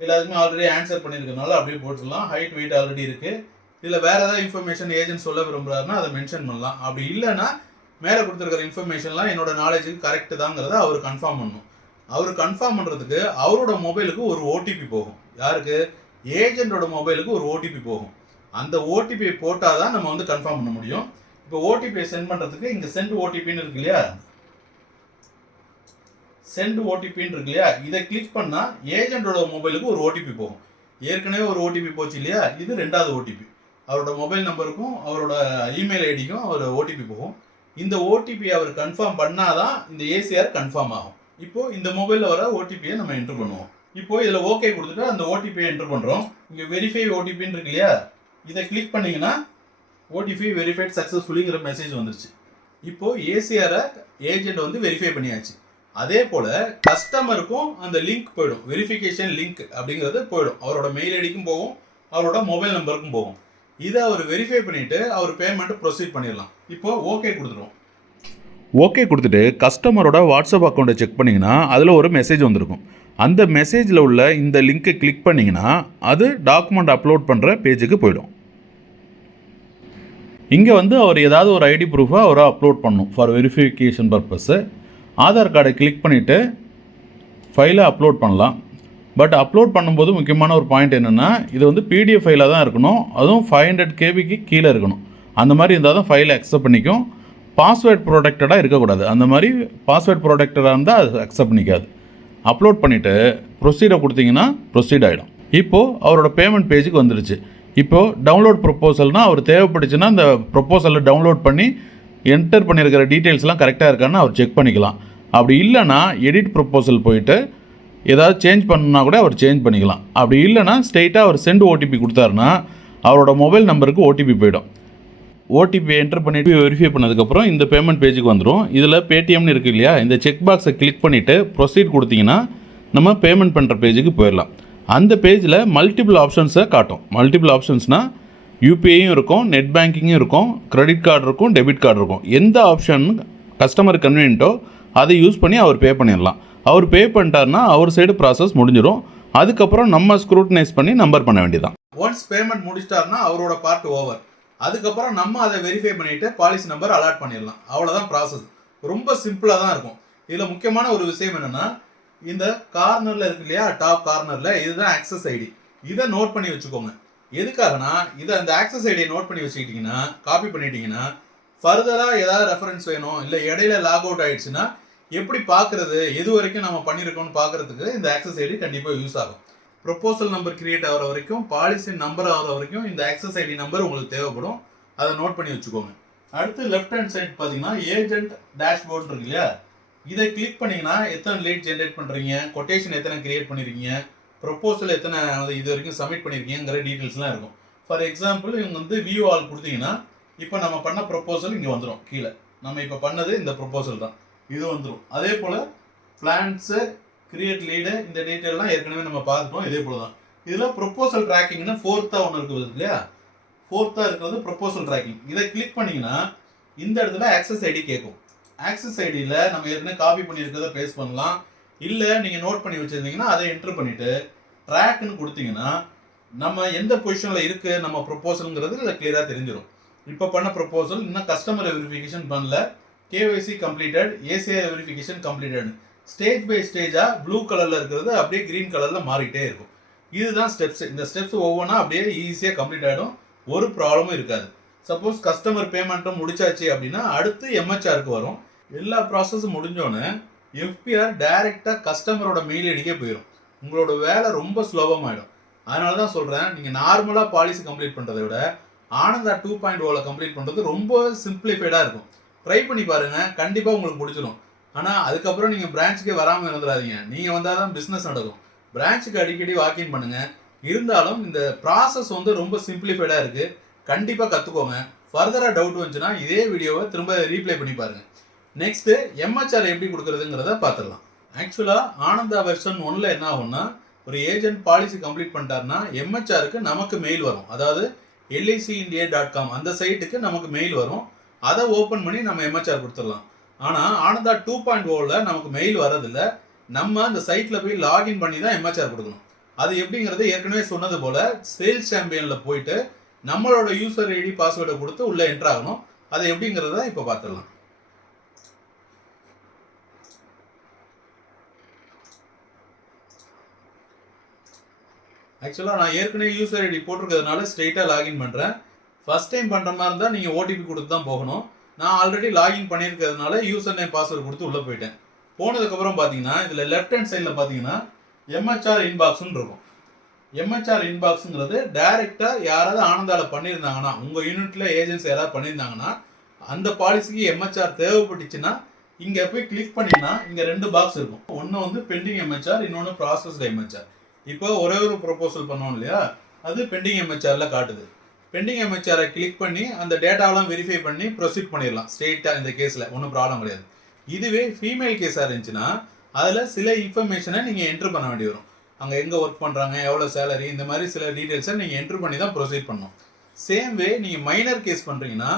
எல்லாத்துக்குமே ஆல்ரெடி ஆன்சர் பண்ணியிருக்கனால அப்படியே போட்டுடலாம். ஹைட் வெயிட் ஆல்ரெடி இருக்குது. இதில் வேறு ஏதாவது இன்ஃபர்மேஷன் ஏஜென்ட் சொல்ல விரும்புகிறாருன்னா அதை மென்ஷன் பண்ணலாம். அப்படி இல்லைன்னா மேலே கொடுத்துருக்கிற இன்ஃபர்மேஷன்லாம் என்னோட நாலேஜுக்கு கரெக்டு தாங்கிறத அவர் கன்ஃபார்ம் பண்ணணும். அவர் கன்ஃபார்ம் பண்ணுறதுக்கு அவரோட மொபைலுக்கு ஒரு ஓடிபி போகும். யாருக்கு? ஏஜென்ட்டோட மொபைலுக்கு ஒரு ஓடிபி போகும். அந்த ஓடிபியை போட்டால் தான் நம்ம வந்து கன்ஃபார்ம் பண்ண முடியும். இப்போ ஓடிபியை சென்ட் பண்ணுறதுக்கு இங்கே சென்ட் ஓடிபின்னு இருக்கு இல்லையா, சென்ட் ஓடிபின்னு இருக்கு இல்லையா, இதை கிளிக் பண்ணால் ஏஜென்ட்டோட மொபைலுக்கு ஒரு ஓடிபி போகும். ஏற்கனவே ஒரு ஓடிபி போச்சு இல்லையா, இது 2வது ஓடிபி. அவரோட மொபைல் நம்பருக்கும் அவரோட இமெயில் ஐடிக்கும் அவர் ஓடிபி போகும். இந்த ஓடிபி அவர் கன்ஃபார்ம் பண்ணாதான் இந்த ஏசிஆர் கன்ஃபார்ம் ஆகும். இப்போ இந்த மொபைலில் வர ஓடிபியை நம்ம என்ட்ரு பண்ணுவோம். இப்போ இதில் ஓகே கொடுத்துட்டு அந்த ஓடிபியை என்ட்ரு பண்ணுறோம். இங்கே வெரிஃபை ஓடிபின்னு இருக்கு இல்லையா, இதை கிளிக் பண்ணிங்கன்னா ஓடிபி வெரிஃபைட் சக்ஸஸ்ஃபுல்லிங்கிற மெசேஜ் வந்துருச்சு. இப்போ ஏசிஆரை ஏஜென்ட் வந்து வெரிஃபை பண்ணியாச்சு. அதே போல் கஸ்டமருக்கும் அந்த லிங்க் போயிடும், வெரிஃபிகேஷன் லிங்க் அப்படிங்கிறது போயிடும். அவரோட மெயில் ஐடிக்கும் போகும், அவரோட மொபைல் நம்பருக்கும் போகும். இதை அவர் வெரிஃபை பண்ணிவிட்டு அவர் பேமெண்ட்டு ப்ரொசீட் பண்ணிடலாம். இப்போ ஓகே கொடுத்துருவோம். ஓகே கொடுத்துட்டு கஸ்டமரோட வாட்ஸ்அப் அக்கௌண்ட்டை செக் பண்ணிங்கன்னா அதில் ஒரு மெசேஜ் வந்திருக்கும். அந்த மெசேஜில் உள்ள இந்த லிங்க்கை கிளிக் பண்ணிங்கன்னா அது டாக்குமெண்ட் அப்லோட் பண்ணுற பேஜுக்கு போயிடும். இங்கே வந்து அவர் ஏதாவது ஒரு ஐடி ப்ரூஃபை அவரை அப்லோட் பண்ணணும் ஃபார் வெரிஃபிகேஷன் பர்பஸ்ஸு. ஆதார் கார்டை கிளிக் பண்ணிவிட்டு ஃபைலை அப்லோட் பண்ணலாம். பட் அப்லோட் பண்ணும்போது முக்கியமான ஒரு பாயிண்ட் என்னென்னா, இது வந்து பிடிஎஃப் ஃபைலாக தான் இருக்கணும், அதுவும் 500 கேபிக்கு கீழே இருக்கணும். அந்த மாதிரி இருந்தால் தான் ஃபைலை அக்செப்ட் பண்ணிக்கும். பாஸ்வேர்ட் ப்ரொடெக்டடாக இருக்கக்கூடாது. அந்த மாதிரி பாஸ்வேர்ட் ப்ரொடெக்டடாக இருந்தால் அது அக்செப்ட் பண்ணிக்காது. அப்லோட் பண்ணிவிட்டு ப்ரொசீடை கொடுத்தீங்கன்னா ப்ரொசீட் ஆகிடும். இப்போது அவரோட பேமெண்ட் பேஜுக்கு வந்துடுச்சு. இப்போது டவுன்லோட் ப்ரொப்போசல்னால் அவர் தேவைப்பட்டுச்சுன்னா அந்த ப்ரொப்போசலை டவுன்லோட் பண்ணி என்டர் பண்ணியிருக்கிற டீட்டெயில்ஸ்லாம் கரெக்டாக இருக்கான்னு அவர் செக் பண்ணிக்கலாம். அப்படி இல்லைனா எடிட் ப்ரொப்போசல் போயிட்டு ஏதாவது சேஞ்ச் பண்ணால் கூட அவர் சேஞ்ச் பண்ணிக்கலாம். அப்படி இல்லைனா ஸ்ட்ரெயிட்டாக அவர் சென்ட் ஓடிபி கொடுத்தாருன்னா அவரோட மொபைல் நம்பருக்கு ஓடிபி போயிடும். ஓடிபி என்டர் பண்ணிவிட்டு வெரிஃபை பண்ணதுக்கப்புறம் இந்த பேமெண்ட் பேஜுக்கு வந்துடும். இதில் பேடிஎம்னு இருக்குது இல்லையா, இந்த செக் பாக்ஸை கிளிக் பண்ணிவிட்டு ப்ரொசீட் கொடுத்தீங்கன்னா நம்ம பேமெண்ட் பண்ணுற பேஜுக்கு போயிடலாம். அந்த பேஜில் மல்டிபிள் ஆப்ஷன்ஸை காட்டும். மல்டிபிள் ஆப்ஷன்ஸ்னால் யூபிஐயும் இருக்கும், நெட் பேங்கிங்கும் இருக்கும், கிரெடிட் கார்டு இருக்கும், டெபிட் கார்டு இருக்கும். எந்த ஆப்ஷன் கஸ்டமர் கன்வீனியன்ட்டோ அதை யூஸ் பண்ணி அவர் பே பண்ணிடலாம். அவர் பே பண்ணிட்டாருன்னா அவர் சைடு ப்ராசஸ் முடிஞ்சிடும். அதுக்கப்புறம் நம்ம ஸ்க்ரூட்டனைஸ் பண்ணி நம்பர் பண்ண வேண்டியதான். ஒன்ஸ் பேமெண்ட் முடிச்சிட்டாருன்னா அவரோட பார்ட் ஓவர். அதுக்கப்புறம் நம்ம அதை வெரிஃபை பண்ணிவிட்டு பாலிசி நம்பர் அலாட் பண்ணிடலாம். அவ்வளோதான் ப்ராசஸ். ரொம்ப சிம்பிளாக தான் இருக்கும். இதில் முக்கியமான ஒரு விஷயம் என்னென்னா, இந்த கார்னரில் இருக்கு இல்லையா, டாப் கார்னரில் இதுதான் ஆக்சஸ் ஐடி. இதை நோட் பண்ணி வச்சுக்கோங்க. எதுக்காகனா, இதை அந்த ஆக்சஸ் ஐடியை நோட் பண்ணி வச்சுக்கிட்டிங்கன்னா, காப்பி பண்ணிட்டீங்கன்னா, ஃபர்தராக ஏதாவது ரெஃபரன்ஸ் வேணும், இல்லை இடையில லாக் அவுட் ஆகிடுச்சுன்னா எப்படி பார்க்குறது, எது வரைக்கும் நம்ம பண்ணியிருக்கோம்னு பார்க்குறதுக்கு இந்த ஆக்சஸ் ஐடி கண்டிப்பாக யூஸ் ஆகும். ப்ரொப்போசல் நம்பர் கிரியேட் ஆகிற வரைக்கும், பாலிசி நம்பர் ஆகிற வரைக்கும் இந்த ஆக்சஸ் ஐடி நம்பர் உங்களுக்கு தேவைப்படும். அதை நோட் பண்ணி வச்சுக்கோங்க. அடுத்து லெஃப்ட் ஹேண்ட் சைட் பார்த்தீங்கன்னா ஏஜென்ட் டேஷ்போர்ட் இருக்கு இல்லையா, இதை கிளிக் பண்ணிங்கன்னா எத்தனை லீட் ஜென்ரேட் பண்ணுறீங்க, கொட்டேஷன் எத்தனை கிரியேட் பண்ணியிருக்கீங்க, ப்ரொப்போசல் எத்தனை இது வரைக்கும் சப்மிட் பண்ணியிருக்கீங்கிற டீட்டெயில்ஸ்லாம் இருக்கும். ஃபார் எக்ஸாம்பிள் இவங்க வந்து வியூ ஆல் கொடுத்தீங்கன்னா இப்போ நம்ம பண்ண ப்ரொப்போசல் இங்கே வந்துடும். கீழே நம்ம இப்போ பண்ணது இந்த ப்ரொப்போசல் தான், இது வந்துடும். அதே போல் பிளான்ஸு, கிரியேட் லீடு, இந்த டீட்டெயிலாம் ஏற்கனவே நம்ம பார்த்துட்டோம். இதே போல் தான் இதில் ப்ரொப்போசல் ட்ராக்கிங்னு 4th ஒன்று இருக்குது இல்லையா, 4th இருக்கிறது ப்ரொப்போசல் ட்ராக்கிங். இதை கிளிக் பண்ணிங்கன்னா இந்த இடத்துல ஆக்சஸ் ஐடி கேட்கும். ஆக்சஸ் ஐடியில் நம்ம ஏற்கனவே காப்பி பண்ணியிருக்கிறத பேஸ்ட் பண்ணலாம். இல்லை நீங்கள் நோட் பண்ணி வச்சுருந்தீங்கன்னா அதை என்ட்ரு பண்ணிவிட்டு ட்ராக்னு கொடுத்தீங்கன்னா நம்ம எந்த பொசிஷனில் இருக்குது நம்ம ப்ரொப்போசலுங்கிறது இதில் கிளியராக தெரிஞ்சிடும். இப்போ பண்ண ப்ரொப்போசல் இன்னும் கஸ்டமர் வெரிஃபிகேஷன் பண்ணல, KYC completed, ACI verification completed. Stage by ஸ்டேஜாக ப்ளூ கலரில் இருக்கிறது அப்படியே க்ரீன் கலரில் மாறிட்டே இருக்கும். இதுதான் ஸ்டெப்ஸ். இந்த ஸ்டெப்ஸ் ஒவ்வொன்றா அப்படியே ஈஸியாக கம்ப்ளீட் ஆகிடும், ஒரு ப்ராப்ளமும் இருக்காது. சப்போஸ் கஸ்டமர் பேமெண்ட்டும் முடிச்சாச்சு அப்படின்னா அடுத்து எம்ஹெச்ஆருக்கு வரும். எல்லா ப்ராசஸும் முடிஞ்சோன்னே எஃபிஆர் டைரெக்டாக கஸ்டமரோட மெயில் ஐடிக்கே போயிடும். உங்களோட வேலை ரொம்ப சுலபமாயிடும். அதனால தான் சொல்கிறேன், நீங்கள் நார்மலாக பாலிசி கம்ப்ளீட் பண்ணுறதை விட ஆனந்தா 2.0 கம்ப்ளீட் பண்ணுறது ரொம்ப சிம்பிளிஃபைடாக இருக்கும். ட்ரை பண்ணி பாருங்கள், கண்டிப்பாக உங்களுக்கு பிடிச்சிடும். ஆனால் அதுக்கப்புறம் நீங்கள் பிரான்ச்சுக்கே வராமல் இருந்துடாதீங்க. நீங்கள் வந்தால் தான் பிஸ்னஸ் நடக்கும். பிரான்ச்சுக்கு அடிக்கடி வாக்கின் பண்ணுங்கள். இருந்தாலும் இந்த ப்ராசஸ் வந்து ரொம்ப சிம்பிளிஃபைடாக இருக்குது. கண்டிப்பாக கற்றுக்கோங்க. ஃபர்தராக டவுட் வந்துச்சுன்னா இதே வீடியோவை திரும்ப ரீப்ளே பண்ணி பாருங்கள். நெக்ஸ்ட்டு எம்ஹெச்ஆர் எப்படி கொடுக்குறதுங்கிறத பார்த்துடலாம். ஆக்சுவலாக ஆனந்தா வெர்ஷன் 1ல் என்ன ஆகும்னா, ஒரு ஏஜென்ட் பாலிசி கம்ப்ளீட் பண்ணிட்டாருன்னா எம்ஹெச்ஆருக்கு நமக்கு மெயில் வரும். அதாவது licindia.com அந்த சைட்டுக்கு நமக்கு மெயில் வரும். அதை ஓப்பன் பண்ணி நம்ம எம்ஹெச்ஆர் கொடுத்துடலாம். ஆனால் ஆனந்தா 2.0ல் நமக்கு மெயில் வரதில்லை. நம்ம அந்த சைட்டில் போய் லாகின் பண்ணி தான் எம்ஹெச்ஆர் கொடுக்கணும். அது எப்படிங்கிறது ஏற்கனவே சொன்னது போல் சேல்ஸ் சாம்பியனில் போயிட்டு நம்மளோட யூசர் ஐடி பாஸ்வேர்டை கொடுத்து உள்ளே என்ட்ரு ஆகணும். அதை எப்படிங்கிறத இப்போ பார்த்துடலாம். ஆக்சுவலாக நான் ஏற்கனவே யூசர் ஐடி போட்டிருக்கிறதுனால ஸ்ட்ரெயிட்டாக லாகின் பண்ணுறேன். ஃபர்ஸ்ட் டைம் பண்ணுற மாதிரி இருந்தால் நீங்கள் ஓடிபி கொடுத்து தான் போகணும். நான் ஆல்ரெடி லாகின் பண்ணியிருக்கிறதுனால யூசர் நேம் பாஸ்வேர்டு கொடுத்து உள்ளே போயிட்டேன். போனதுக்கப்புறம் பார்த்தீங்கன்னா இதில் லெஃப்ட் ஹேண்ட் சைடில் பார்த்தீங்கன்னா எம்ஹெச்ஆர் இன்பாக்ஸ்ன்னு இருக்கும். எம்ஹெச்ஆர் இன்பாக்ஸுங்கிறது டைரெக்டாக யாராவது ஆனந்தாவில் பண்ணியிருந்தாங்கன்னா, உங்கள் யூனிட்டில் ஏஜென்ட்ஸ் யாராவது பண்ணியிருந்தாங்கன்னா, அந்த பாலிசிக்கு எம்ஹெச்ஆர் தேவைப்பட்டுச்சுன்னா இங்கே போய் கிளிக் பண்ணிங்கன்னா இங்கே 2 பாக்ஸ் இருக்கும். ஒன்று வந்து பெண்டிங் எம்ஹெச்ஆர், இன்னொன்று ப்ராசஸ்டு எம்ஹெச்ஆர். இப்போ ஒரே ஒரு ப்ரொபோசல் பண்ணோம் இல்லையா, அது பெண்டிங் எம்ஹெச்ஆரில் காட்டுது. பெண்டிங் எம்ஹெச்ஆரை கிளிக் பண்ணி அந்த டேட்டாவெலாம் வெரிஃபை பண்ணி ப்ரொசீட் பண்ணிடலாம் ஸ்ட்ரெயிட்டாக. இந்த கேஸில் ஒன்றும் ப்ராப்ளம் கிடையாது. இதுவே ஃபீமேல் கேஸாக இருந்துச்சுன்னா அதில் சில இன்ஃபர்மேஷனை நீங்கள் என்ட்ரு பண்ண வேண்டி வரும். அங்கே எங்கே ஒர்க் பண்ணுறாங்க, எவ்வளோ சேலரி, இந்த மாதிரி சில டீட்டெயில்ஸை நீங்கள் என்ட்ரு பண்ணி தான் ப்ரொசீட் பண்ணணும். சேம் வே நீங்கள் மைனர் கேஸ் பண்ணுறீங்கன்னா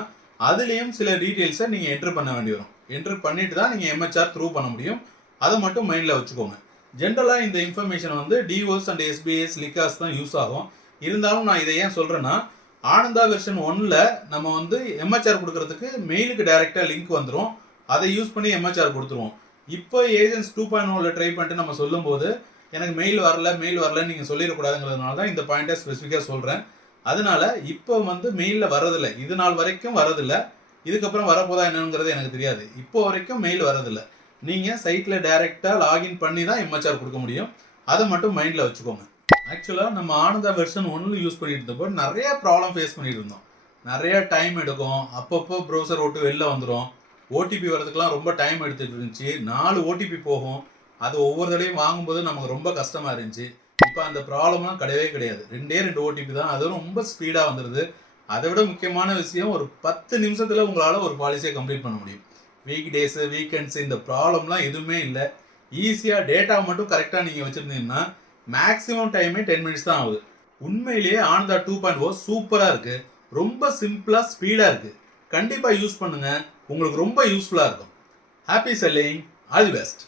அதுலேயும் சில டீட்டெயில்ஸை நீங்கள் என்ட்ரு பண்ண வேண்டி வரும். என்ட்ரு பண்ணிட்டு தான் நீங்கள் எம்ஹெச்ஆர் த்ரூ பண்ண முடியும். அதை மட்டும் மைண்டில் வச்சுக்கோங்க. ஜென்ரலாக இந்த இன்ஃபர்மேஷன் வந்து டிஓஸ் அண்ட் எஸ்பிஎஸ் லிகாஸ் தான் யூஸ் ஆகும். இருந்தாலும் நான் இதை ஏன் சொல்கிறேன்னா, ஆனந்தா வெர்ஷன் 1ல் நம்ம வந்து எம்ஹெச்ஆர் கொடுக்கறதுக்கு மெயிலுக்கு டைரெக்டாக லிங்க் வந்துடும். அதை யூஸ் பண்ணி எம்ஹெச்ஆர் கொடுத்துருவோம். இப்போ ஏஜென்ட்ஸ் 2.0ல் ட்ரை பண்ணிட்டு நம்ம சொல்லும்போது எனக்கு மெயில் வரலன்னு நீங்கள் சொல்லிடக்கூடாதுங்கிறதுனால தான் இந்த பாயிண்ட்டை ஸ்பெசிஃபிக்காக சொல்கிறேன். அதனால இப்போ வந்து மெயிலில் வரதில்லை. இது நாள் வரைக்கும் வரதில்லை. இதுக்கப்புறம் வரப்போதா என்னங்கிறது எனக்கு தெரியாது. இப்போ வரைக்கும் மெயில் வரதில்லை. நீங்கள் சைட்டில் டைரெக்டாக லாகின் பண்ணி தான் எம்ஹெச்ஆர் கொடுக்க முடியும். அதை மட்டும் மைண்டில் வச்சுக்கோங்க. ஆக்சுவலாக நம்ம ஆனந்தா வெர்ஷன் 1 யூஸ் பண்ணிட்டு இருந்தப்போ நிறைய ப்ராப்ளம் ஃபேஸ் பண்ணிட்டு இருந்தோம். நிறைய டைம் எடுக்கும். அப்பப்போ ப்ரௌசர் விட்டு வெளில வந்துடும். ஓடிபி வரதுக்கெலாம் ரொம்ப டைம் எடுத்துகிட்டு இருந்துச்சு. 4 ஓடிபி போகும். அது ஒவ்வொரு தடையும் வாங்கும்போது நமக்கு ரொம்ப கஷ்டமாக இருந்துச்சு. இப்போ அந்த ப்ராப்ளம்லாம் கிடையவே கிடையாது. 2 ஓடிபி தான். அதுவும் ரொம்ப ஸ்பீடாக வந்துடுது. அதை விட முக்கியமான விஷயம், ஒரு 10 நிமிஷத்தில் உங்களால் ஒரு பாலிசியை கம்ப்ளீட் பண்ண முடியும். வீக் டேஸு, வீக்கெண்ட்ஸு, இந்த ப்ராப்ளம்லாம் எதுவுமே இல்லை. ஈஸியாக டேட்டா மட்டும் கரெக்டாக நீங்கள் வச்சுருந்தீங்கன்னா மேக்ஸிமம் டைமே 10 மினிட்ஸ் தான் ஆகுது. உண்மையிலேயே ஆனந்தா 2.0 சூப்பராக இருக்குது. ரொம்ப சிம்பிளாக ஸ்பீடாக இருக்குது. கண்டிப்பாக யூஸ் பண்ணுங்கள். உங்களுக்கு ரொம்ப யூஸ்ஃபுல்லாக இருக்கும். Happy selling. All the best.